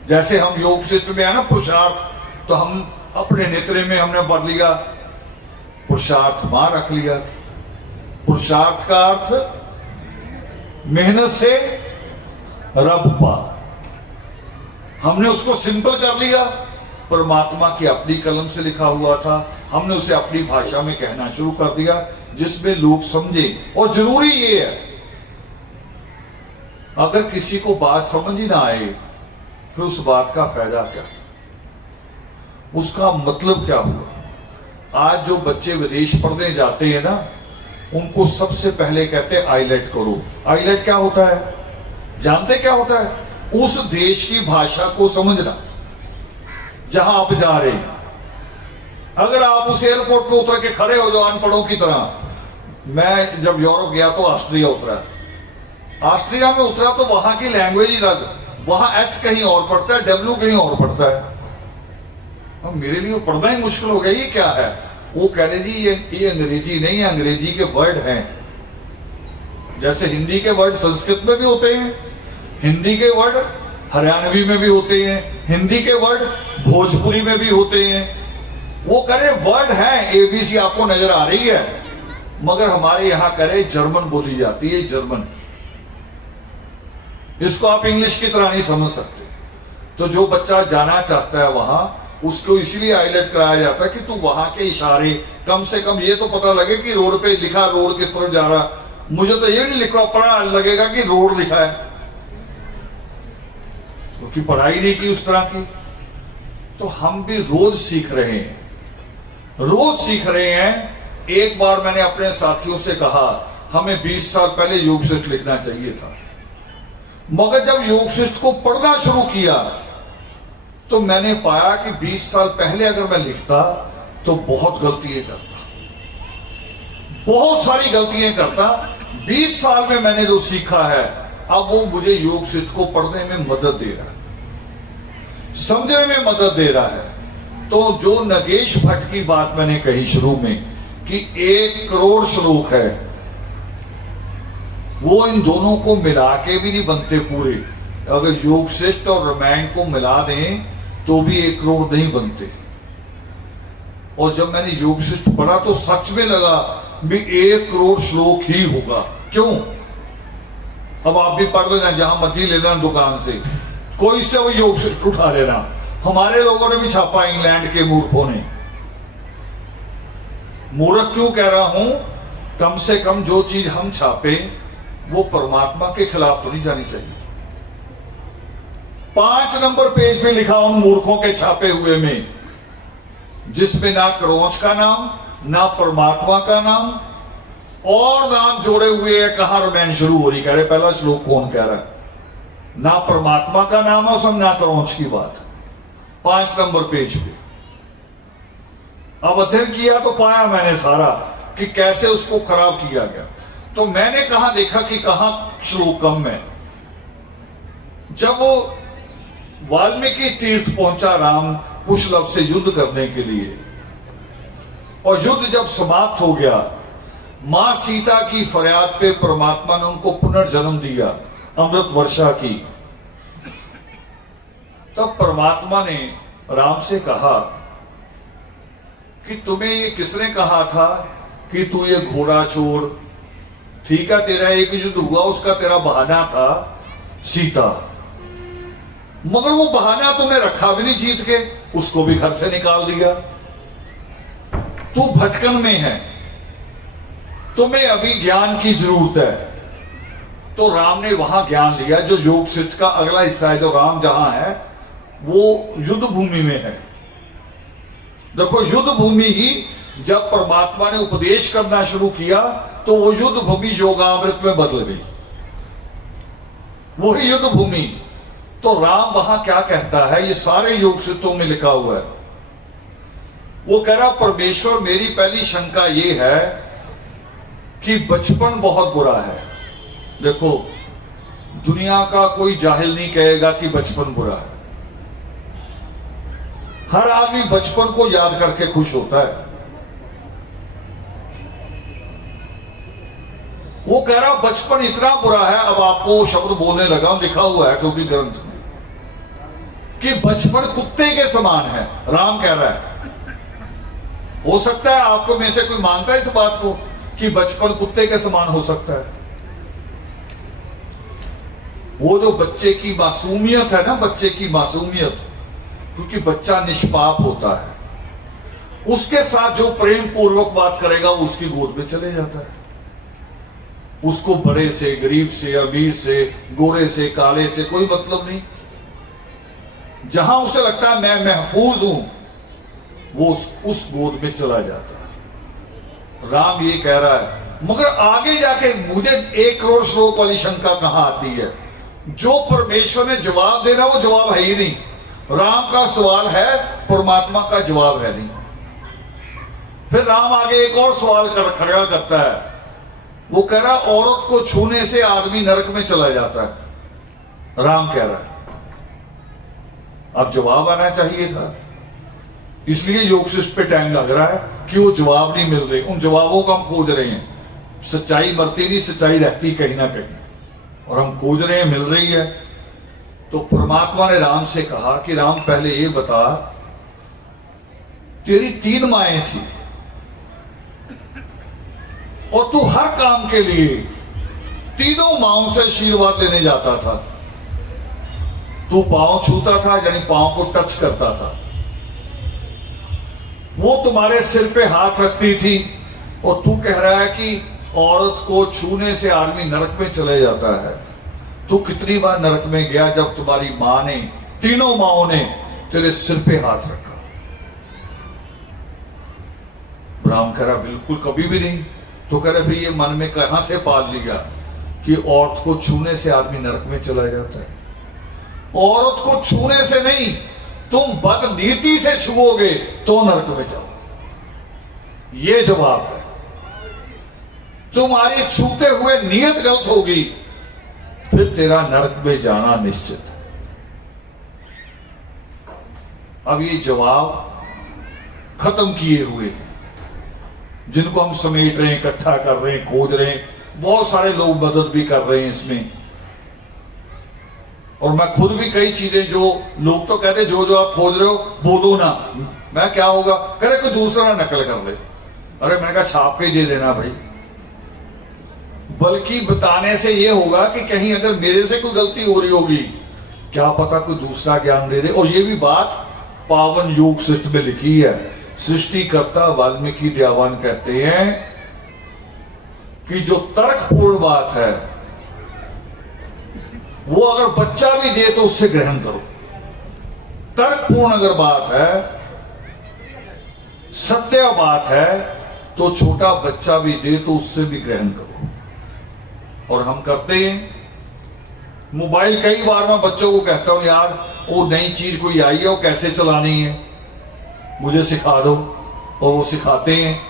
जैसे हम योग शिष्ट में है ना पुरुषार्थ, तो हम अपने नेत्रे में हमने पढ़ लिया पुरुषार्थ मां रख लिया। पुरुषार्थ का अर्थ मेहनत से रब पा, हमने उसको सिंपल कर लिया। परमात्मा की अपनी कलम से लिखा हुआ था, हमने उसे अपनी भाषा में कहना शुरू कर दिया जिसमें लोग समझे। और जरूरी ये है, अगर किसी को बात समझ ही ना आए फिर उस बात का फायदा क्या, उसका मतलब क्या हुआ। आज जो बच्चे विदेश पढ़ने जाते हैं ना, उनको सबसे पहले कहते हैं आईलेट करो। आईलेट क्या होता है जानते क्या होता है? उस देश की भाषा को समझना जहां आप जा रहे हैं। अगर आप उस एयरपोर्ट पे उतर के खड़े हो जाओ अनपढ़ों की तरह। मैं जब यूरोप गया तो ऑस्ट्रिया उतरा, ऑस्ट्रिया में उतरा तो वहां की लैंग्वेज ही अलग, वहां एस कहीं और पड़ता है, डब्ल्यू कहीं और पड़ता है। अब मेरे लिए पढ़ना ही मुश्किल हो गया, ये क्या है? वो कह रहे जी ये अंग्रेजी नहीं है, अंग्रेजी के वर्ड हैं। जैसे हिंदी के वर्ड संस्कृत में भी होते हैं, हिंदी के वर्ड हरियाणवी में भी होते हैं, हिंदी के वर्ड भोजपुरी में भी होते हैं। वो करे वर्ड है, एबीसी आपको नजर आ रही है, मगर हमारे यहां करे जर्मन बोली जाती है, जर्मन। इसको आप इंग्लिश की तरह नहीं समझ सकते। तो जो बच्चा जाना चाहता है वहां, उसको इसलिए हाईलाइट कराया जाता है कि तू वहां के इशारे, कम से कम ये तो पता लगे कि रोड पे लिखा रोड किस तरफ जा रहा। मुझे तो ये नहीं लिखा पढ़ा लगेगा कि रोड लिखा है, क्योंकि पढ़ाई नहीं की उस तरह की। तो हम भी रोज सीख रहे हैं, रोज सीख रहे हैं। एक बार मैंने अपने साथियों से कहा हमें 20 साल पहले योग शिष्ट लिखना चाहिए था, मगर जब योग शिष्ट को पढ़ना शुरू किया तो मैंने पाया कि 20 साल पहले अगर मैं लिखता तो बहुत गलतियां करता, बहुत सारी गलतियां करता। 20 साल में मैंने जो सीखा है अब वो मुझे योग शिष्ट को पढ़ने में मदद दे रहा है, समझने में मदद दे रहा है। तो जो नगेश भट्ट की बात मैंने कही शुरू में कि 1 करोड़ श्लोक है, वो इन दोनों को मिला के भी नहीं बनते पूरे। अगर योग श्रेष्ठ और रामायण को मिला दें तो भी 1 करोड़ नहीं बनते। और जब मैंने योग श्रेष्ठ पढ़ा तो सच में लगा भी 1 करोड़ श्लोक ही होगा। क्यों? अब आप भी पढ़ लेना, जहां मर्जी ले लेना दुकान से, कोई से वो योग श्रेष्ठ उठा लेना। हमारे लोगों ने भी छापा, इंग्लैंड के मूर्खों ने। मूर्ख क्यों कह रहा हूं? कम से कम जो चीज हम छापे वो परमात्मा के खिलाफ तो नहीं जानी चाहिए। 5 नंबर पेज पे लिखा उन मूर्खों के छापे हुए में, जिसमें ना क्रोच का नाम, ना परमात्मा का नाम, और नाम जोड़े हुए है। कहां रामायण शुरू हो रही, कह रहे पहला श्लोक कौन कह रहा है? ना परमात्मा का नाम है उसमें, ना क्रोच की बात। 5 नंबर पेज पे अब अध्ययन किया तो पाया मैंने सारा कि कैसे उसको खराब किया गया। तो मैंने कहा देखा कि कहां श्लोक कम है। जब वो वाल्मीकि तीर्थ पहुंचा राम कुशलभ से युद्ध करने के लिए, और युद्ध जब समाप्त हो गया, मां सीता की फरियाद पे परमात्मा ने उनको पुनर्जन्म दिया, अमृत वर्षा की। तब परमात्मा ने राम से कहा कि तुम्हें ये किसने कहा था कि तू ये घोड़ा छोड़, ठीक है तेरा एक युद्ध हुआ उसका तेरा बहाना था सीता, मगर वो बहाना तुमने रखा भी नहीं जीत के, उसको भी घर से निकाल दिया। तू भटकन में है, तुम्हें अभी ज्ञान की जरूरत है। तो राम ने वहां ज्ञान लिया। जो योग सिद्ध का अगला हिस्सा है, जो राम जहां है वो युद्ध भूमि में है। देखो, युद्ध भूमि ही जब परमात्मा ने उपदेश करना शुरू किया तो वो युद्ध भूमि योगामृत में बदल गई, वही युद्ध भूमि। तो राम वहां क्या कहता है, ये सारे योग सिद्धों में लिखा हुआ है। वो कह रहा, परमेश्वर मेरी पहली शंका ये है कि बचपन बहुत बुरा है। देखो, दुनिया का कोई जाहिल नहीं कहेगा कि बचपन बुरा है। हर आदमी बचपन को याद करके खुश होता है। वो कह रहा बचपन इतना बुरा है, अब आपको वो शब्द बोलने लगा, लिखा हुआ है क्योंकि ग्रंथ में, कि बचपन कुत्ते के समान है। राम कह रहा है। हो सकता है आपको में से कोई मानता है इस बात को कि बचपन कुत्ते के समान हो सकता है। वो जो बच्चे की मासूमियत है ना, बच्चे की मासूमियत, क्योंकि बच्चा निष्पाप होता है, उसके साथ जो प्रेम पूर्वक बात करेगा वो उसकी गोद में चले जाता है। उसको बड़े से, गरीब से, अमीर से, गोरे से, काले से कोई मतलब नहीं। जहां उसे लगता है मैं महफूज हूं, वो उस गोद में चला जाता है। राम ये कह रहा है। मगर आगे जाके मुझे 1 करोड़ श्लोक वाली शंका कहां आती है? जो परमेश्वर ने जवाब देना वो जवाब है ही नहीं। राम का सवाल है, परमात्मा का जवाब है नहीं। फिर राम आगे एक और सवाल खड़ा करता है। वो कह रहा, औरत को छूने से आदमी नरक में चला जाता है। राम कह रहा है, अब जवाब आना चाहिए था। इसलिए योग शिष्ट पे टाइम लग रहा है कि वो जवाब नहीं मिल रहे। उन जवाबों को हम खोज रहे हैं। सच्चाई मरती नहीं, सच्चाई रहती कहीं ना कहीं, और हम खोज रहे हैं, मिल रही है। तो परमात्मा ने राम से कहा कि राम पहले ये बता, तेरी 3 माएं थी और तू हर काम के लिए तीनों माओं से आशीर्वाद लेने जाता था। तू पांव छूता था, यानी पांव को टच करता था। वो तुम्हारे सिर पे हाथ रखती थी, और तू कह रहा है कि औरत को छूने से आदमी नरक में चले जाता है। तू कितनी बार नरक में गया जब तुम्हारी मां ने, तीनों माओं ने तेरे सिर पे हाथ रखा? राम कह रहा बिल्कुल कभी भी नहीं। तो कह रहे फिर ये मन में कहां से पाल लिया कि औरत को छूने से आदमी नरक में चला जाता है? औरत को छूने से नहीं, तुम बदनीति से छुओगे तो नरक में जाओ। ये जवाब है। तुम्हारी छूते हुए नियत गलत होगी, फिर तेरा नरक में जाना निश्चित है। अब ये जवाब खत्म किए हुए हैं, जिनको हम समेट रहे हैं, इकट्ठा कर रहे हैं, खोज रहे हैं। बहुत सारे लोग मदद भी कर रहे हैं इसमें, और मैं खुद भी कई चीजें, जो लोग तो कहते जो जो आप खोज रहे हो बोलो ना, मैं क्या होगा, कह रहे कोई दूसरा ना नकल कर ले। अरे मैंने कहा छाप के ही दे देना भाई। बल्कि बताने से ये होगा कि कहीं अगर मेरे से कोई गलती हो रही होगी, क्या पता कोई दूसरा ज्ञान दे दे। और ये भी बात पावन योग सिद्ध में लिखी है। सृष्टिकर्ता वाल्मीकि दयावान कहते हैं कि जो तर्कपूर्ण बात है वो अगर बच्चा भी दे तो उससे ग्रहण करो। तर्कपूर्ण अगर बात है, सत्य बात है, तो छोटा बच्चा भी दे तो उससे भी ग्रहण करो। और हम करते हैं। मोबाइल कई बार मैं बच्चों को कहता हूं, यार वो नई चीज कोई आई है, वो कैसे चलानी है मुझे सिखा दो, और वो सिखाते हैं,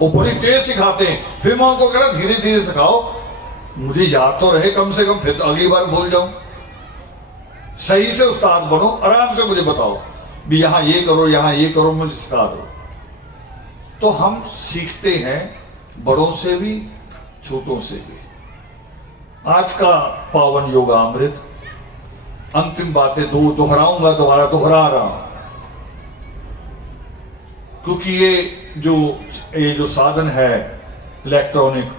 वो बड़ी तेज सिखाते हैं। फिर मैं उनको कह रहा धीरे धीरे सिखाओ, मुझे याद तो रहे कम से कम, फिर तो अगली बार भूल जाऊं। सही से उस्ताद बनो, आराम से मुझे बताओ भी यहां ये करो, यहां ये करो, मुझे सिखा दो। तो हम सीखते हैं बड़ों से भी, छोटों से भी। आज का पावन योगामृत, अंतिम बातें 2 दोहराऊंगा, दोबारा दोहरा रहा हूं, क्योंकि ये जो साधन है इलेक्ट्रॉनिक,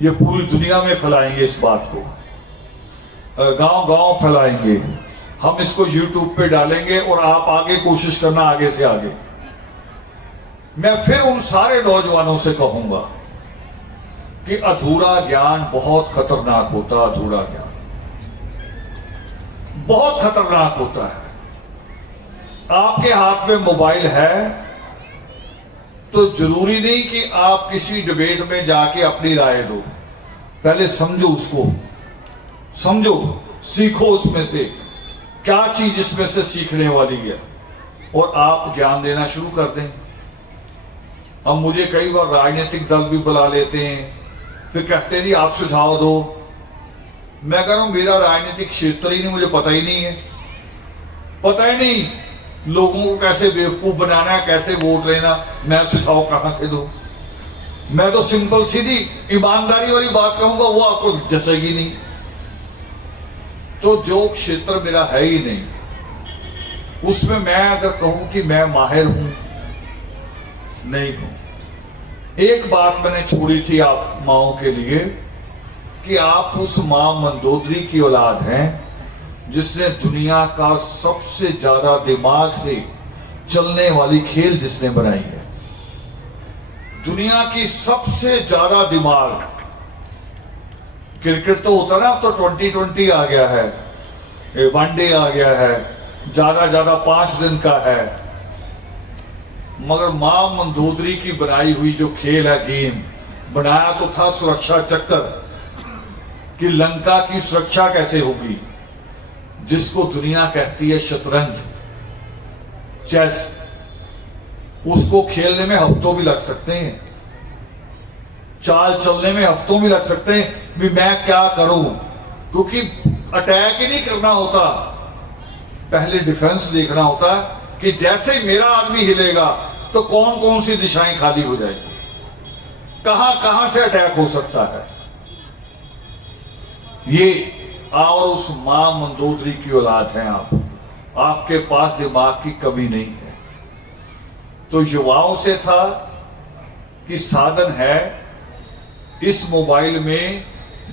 ये पूरी दुनिया में फैलाएंगे इस बात को, गांव गांव फैलाएंगे। हम इसको YouTube पे डालेंगे और आप आगे कोशिश करना, आगे से आगे। मैं फिर उन सारे नौजवानों से कहूंगा कि अधूरा ज्ञान बहुत खतरनाक होता है। अधूरा ज्ञान बहुत खतरनाक होता है। आपके हाथ में मोबाइल है तो जरूरी नहीं कि आप किसी डिबेट में जाके अपनी राय दो। पहले समझो, उसको समझो, सीखो उसमें से क्या चीज इसमें से सीखने वाली है और आप ज्ञान देना शुरू कर दें। अब मुझे कई बार राजनीतिक दल भी बुला लेते हैं, फिर कहते हैं जी आप सुझाव दो। मैं कह रहा हूं मेरा राजनीतिक क्षेत्र ही नहीं, मुझे पता ही नहीं है। पता ही नहीं लोगों को कैसे बेवकूफ बनाना है, कैसे वोट लेना, मैं सुझाव कहां से दूं। मैं तो सिंपल सीधी ईमानदारी वाली बात कहूंगा, वो आपको जचेगी नहीं। तो जो क्षेत्र मेरा है ही नहीं, उसमें मैं अगर कहूं कि मैं माहिर हूं, नहीं हूं। एक बात मैंने छोड़ी थी आप माओ के लिए कि आप उस मां मंदोदरी की औलाद हैं जिसने दुनिया का सबसे ज्यादा दिमाग से चलने वाली खेल जिसने बनाई है। दुनिया की सबसे ज्यादा दिमाग, क्रिकेट तो होता ना, अब तो 2020 आ गया है, वनडे आ गया है, ज्यादा 5 दिन का है। मगर मां मंदोदरी की बनाई हुई जो खेल है, गेम बनाया तो था सुरक्षा चक्कर, कि लंका की सुरक्षा कैसे होगी, जिसको दुनिया कहती है शतरंज, चेस। उसको खेलने में हफ्तों भी लग सकते हैं, चाल चलने में हफ्तों भी लग सकते हैं। भी मैं क्या करूं, क्योंकि अटैक ही नहीं करना होता, पहले डिफेंस देखना होता है कि जैसे मेरा आदमी हिलेगा तो कौन कौन सी दिशाएं खाली हो जाएगी, कहां कहां से अटैक हो सकता है। ये और उस मां मंदोदरी की औलाद हैं आप, आपके पास दिमाग की कमी नहीं है। तो युवाओं से था कि साधन है, इस मोबाइल में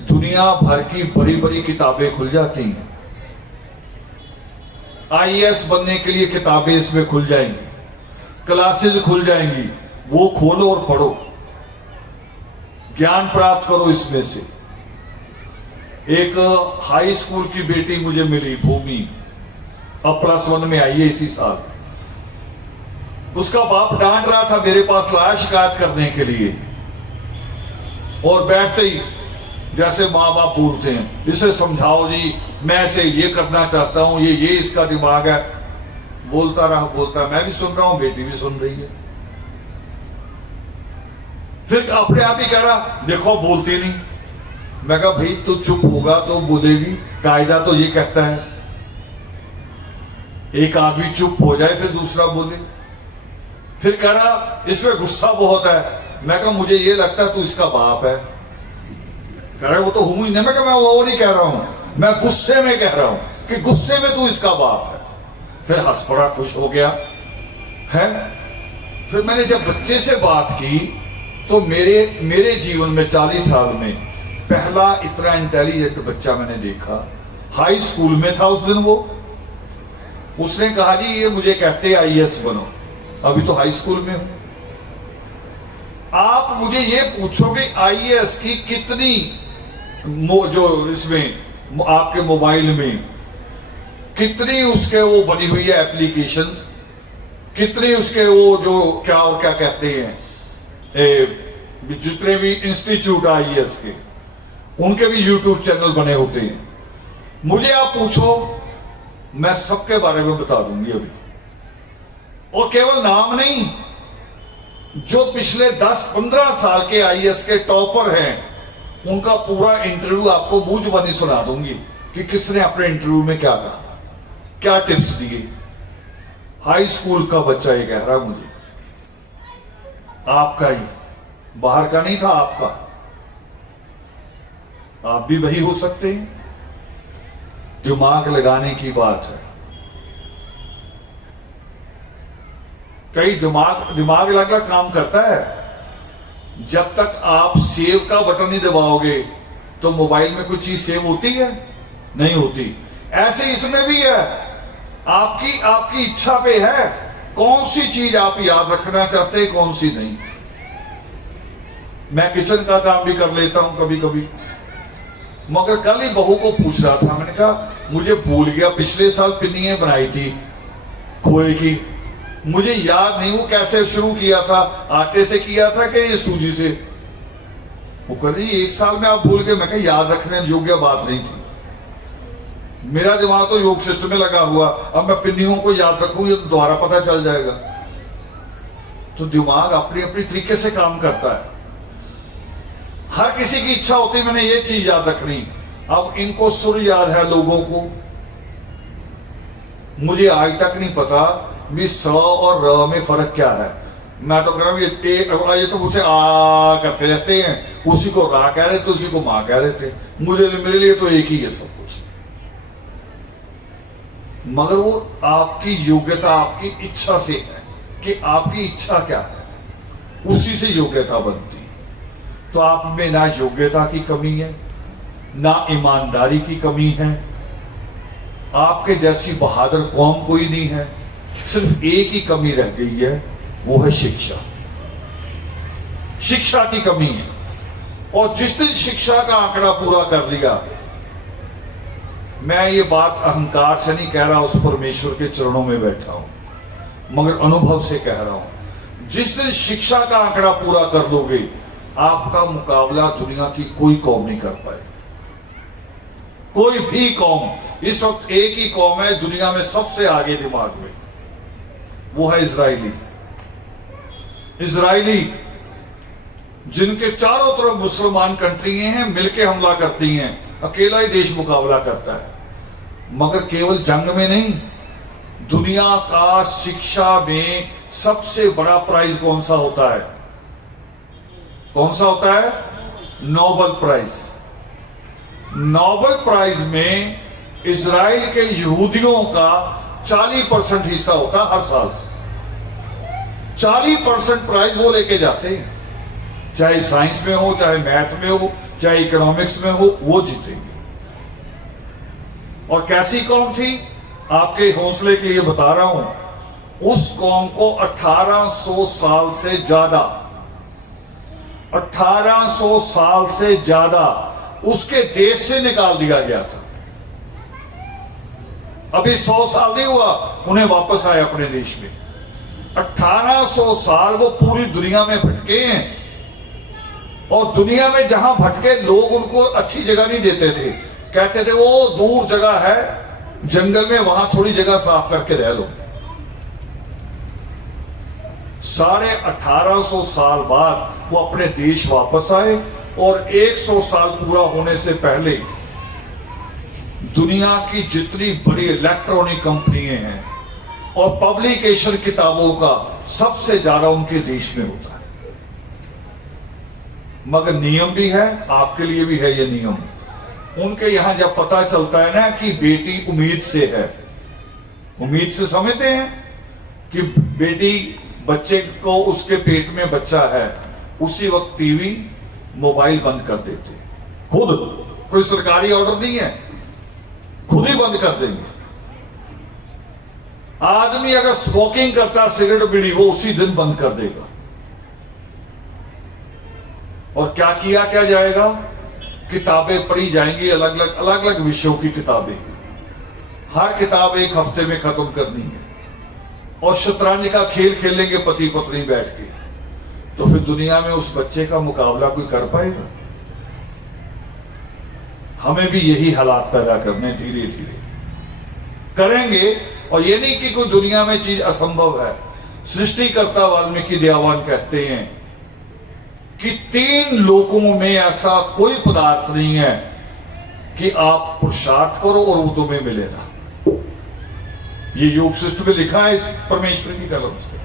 दुनिया भर की बड़ी बड़ी किताबें खुल जाती हैं। आईएएस बनने के लिए किताबें इसमें खुल जाएंगी, क्लासेस खुल जाएंगी, वो खोलो और पढ़ो, ज्ञान प्राप्त करो इसमें से। एक हाई स्कूल की बेटी मुझे मिली, भूमि, अब +1 में आई है इसी साल। उसका बाप डांट रहा था, मेरे पास लाया शिकायत करने के लिए, और बैठते ही जैसे माँ बाप बोलते हैं, इसे समझाओ जी, मैं ऐसे ये करना चाहता हूं, ये इसका दिमाग है। बोलता रहा, मैं भी सुन रहा हूं, बेटी भी सुन रही है। फिर अपने आप ही कह रहा, देखो बोलती नहीं। मैं कहा भाई तू चुप होगा तो बोलेगी, कायदा तो ये कहता है एक आदमी चुप हो जाए फिर दूसरा बोले। फिर कह रहा इसमें गुस्सा बहुत है। मैं कहा मुझे ये लगता है तू इसका बाप है। कह रहा वो तो हूं ही नहीं। मैं कहा मैं वो नहीं कह रहा हूं, मैं गुस्से में कह रहा हूं कि गुस्से में तू इसका बाप है। फिर हंस पड़ा, खुश हो गया है। फिर मैंने जब बच्चे से बात की तो मेरे जीवन में 40 साल में पहला इतना इंटेलिजेंट बच्चा मैंने देखा। हाई स्कूल में था उस दिन वो। उसने कहा जी ये मुझे कहते आईएएस बनो, अभी तो हाई स्कूल में हूं। आप मुझे ये पूछोगे आईएएस की कितनी जो इसमें आपके मोबाइल में कितनी उसके वो बनी हुई है एप्लीकेशंस, कितनी उसके वो जो क्या और क्या कहते हैं जितने भी इंस्टीट्यूट आईएएस के, उनके भी यूट्यूब चैनल बने होते हैं। मुझे आप पूछो मैं सबके बारे में बता दूंगी अभी। और केवल नाम नहीं, जो पिछले 10-15 साल के आईएएस के टॉपर हैं उनका पूरा इंटरव्यू आपको मुंह जुबानी सुना दूंगी कि किसने अपने इंटरव्यू में क्या कहा, क्या टिप्स दिए। हाई स्कूल का बच्चा ये कह रहा मुझे, आपका ही, बाहर का नहीं था, आपका, आप भी वही हो सकते हैं। दिमाग लगाने की बात है। कई दिमाग अलग काम करता है। जब तक आप सेव का बटन नहीं दबाओगे तो मोबाइल में कोई चीज सेव होती है, नहीं होती। ऐसे इसमें भी है, आपकी आपकी इच्छा पे है कौन सी चीज आप याद रखना चाहते हैं, कौन सी नहीं। मैं किचन का काम भी कर लेता हूं कभी कभी, मगर कल ही बहू को पूछ रहा था, मैंने कहा मुझे भूल गया, पिछले साल पिन्नियां बनाई थी खोए की, मुझे याद नहीं वो कैसे शुरू किया था, आटे से किया था कि ये सूजी से। वो कह रही 1 साल में आप भूल गए। मैं कहा याद रखने योग्य बात नहीं थी, मेरा दिमाग तो योग शिष्ट में लगा हुआ, अब मैं पिन्नियों को याद रखूं ये तो दोबारा पता चल जाएगा। तो दिमाग अपनी अपनी तरीके से काम करता है, हर किसी की इच्छा होती है मैंने ये चीज याद रखनी। अब इनको सुर याद है लोगों को, मुझे आज तक नहीं पता भी स और र में फर्क क्या है। मैं तो कह रहा हूं ये तो मुझसे आ करते रहते हैं, उसी को रा कह रहे थे, उसी को मां कह रहे थे, मेरे लिए तो एक ही है सब कुछ। मगर वो आपकी योग्यता आपकी इच्छा से है कि आपकी इच्छा क्या है, उसी से योग्यता बनती है। तो आप में ना योग्यता की कमी है, ना ईमानदारी की कमी है, आपके जैसी बहादुर कौम कोई नहीं है, सिर्फ एक ही कमी रह गई है, वो है शिक्षा। शिक्षा की कमी है, और जिस दिन शिक्षा का आंकड़ा पूरा कर लिया, मैं ये बात अहंकार से नहीं कह रहा, उस परमेश्वर के चरणों में बैठा हूं, मगर अनुभव से कह रहा हूं, जिस दिन शिक्षा का आंकड़ा पूरा कर लोगे, आपका मुकाबला दुनिया की कोई कौम नहीं कर पाएगी। कोई भी कौम, इस वक्त एक ही कौम है दुनिया में सबसे आगे दिमाग में, वो है इजराइली। इजराइली जिनके चारों तरफ मुसलमान कंट्री हैं, मिलके हमला करती हैं, अकेला ही देश मुकाबला करता है। मगर केवल जंग में नहीं, दुनिया का शिक्षा में सबसे बड़ा प्राइज कौन सा होता है? कौन सा होता है? Nobel prize. नोबेल प्राइज में इजराइल के यहूदियों का 40% हिस्सा होता है हर साल। 40% प्राइज वो लेके जाते हैं, चाहे साइंस में हो, चाहे मैथ में हो, चाहे इकोनॉमिक्स में हो, वो जीतेंगे। और कैसी कौम थी, आपके हौसले के लिए बता रहा हूं, उस कौम को 1800 साल से ज्यादा, 1800 साल से ज्यादा उसके देश से निकाल दिया गया था। अभी 100 साल नहीं हुआ उन्हें वापस आए अपने देश में। 1800 साल वो पूरी दुनिया में भटके हैं, और दुनिया में जहां भटके लोग उनको अच्छी जगह नहीं देते थे, कहते थे वो दूर जगह है जंगल में, वहां थोड़ी जगह साफ करके रह लो। साढ़े 1800 साल बाद वो अपने देश वापस आए, और 100 साल पूरा होने से पहले दुनिया की जितनी बड़ी इलेक्ट्रॉनिक कंपनियां हैं और पब्लिकेशन किताबों का सबसे ज्यादा उनके देश में होता है। मगर नियम भी है, आपके लिए भी है ये नियम। उनके यहां जब पता चलता है ना कि बेटी उम्मीद से है, उम्मीद से समझते हैं कि बेटी, बच्चे को उसके पेट में बच्चा है, उसी वक्त टीवी मोबाइल बंद कर देते हैं। खुद, कोई सरकारी ऑर्डर नहीं है, खुद ही बंद कर देंगे। आदमी अगर स्मोकिंग करता, सिगरेट बीड़ी, वो उसी दिन बंद कर देगा। और क्या किया क्या जाएगा? किताबें पढ़ी जाएंगी, अलग अलग विषयों की किताबें। हर किताब एक हफ्ते में खत्म करनी है, और शतरंज का खेल खेलेंगे पति पत्नी बैठ के। तो फिर दुनिया में उस बच्चे का मुकाबला कोई कर पाएगा? हमें भी यही हालात पैदा करने धीरे धीरे करेंगे। और ये नहीं कि कोई दुनिया में चीज असंभव है। सृष्टिकर्ता वाल्मीकि दयावान कहते हैं कि 3 लोकों में ऐसा कोई पदार्थ नहीं है कि आप पुरुषार्थ करो और वो तुम्हें मिलेगा। ये योग शिष्ट में लिखा है इस परमेश्वर की कलम से।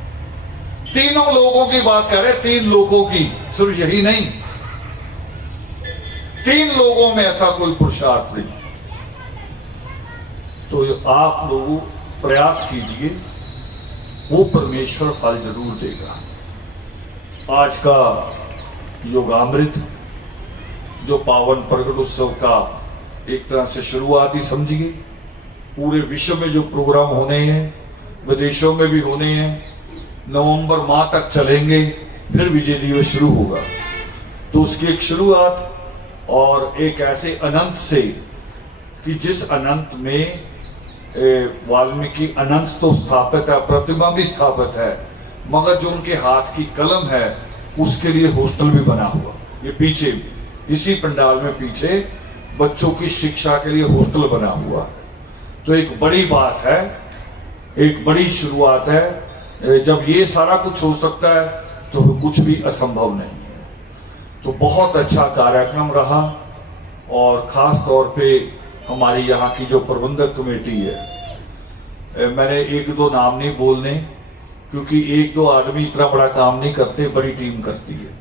3 लोगों की बात कर रहे, 3 लोगों की, सिर्फ यही नहीं, 3 लोगों में ऐसा कोई पुरुषार्थ नहीं। तो आप लोग प्रयास कीजिए, वो परमेश्वर फल जरूर देगा। आज का योगामृत जो पावन प्रगट उत्सव का एक तरह से शुरुआत ही समझिए, पूरे विश्व में जो प्रोग्राम होने हैं, विदेशों में भी होने हैं, नवंबर माह तक चलेंगे, फिर विजय दिवस शुरू होगा। तो उसकी एक शुरुआत और एक ऐसे अनंत से कि जिस अनंत में वाल्मीकि अनंत तो स्थापित है, प्रतिमा भी स्थापित है, मगर जो उनके हाथ की कलम है उसके लिए हॉस्टल भी बना हुआ। ये पीछे इसी पंडाल में पीछे बच्चों की शिक्षा के लिए हॉस्टल बना हुआ है। तो एक बड़ी बात है, एक बड़ी शुरुआत है। जब ये सारा कुछ हो सकता है तो कुछ भी असंभव नहीं है। तो बहुत अच्छा कार्यक्रम रहा और खास तौर पे हमारी यहाँ की जो प्रबंधक कमेटी है, मैंने एक दो नाम नहीं बोलने क्योंकि एक दो आदमी इतना बड़ा काम नहीं करते, बड़ी टीम करती है।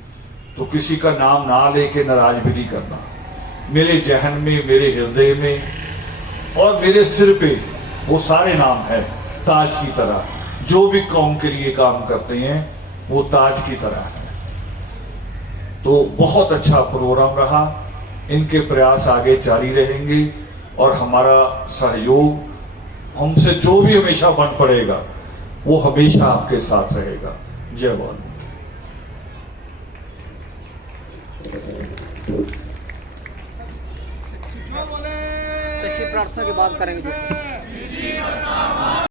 तो किसी का नाम ना लेके नाराज भी नहीं करना। मेरे जहन में, मेरे हृदय में और मेरे सिर पे वो सारे नाम है ताज की तरह। जो भी कौम के लिए काम करते हैं वो ताज की तरह है। तो बहुत अच्छा प्रोग्राम रहा। इनके प्रयास आगे जारी रहेंगे और हमारा सहयोग हमसे जो भी हमेशा बन पड़ेगा वो हमेशा आपके साथ रहेगा। जय वाल्मीकि। सच्ची प्रार्थना की बात करेंगे।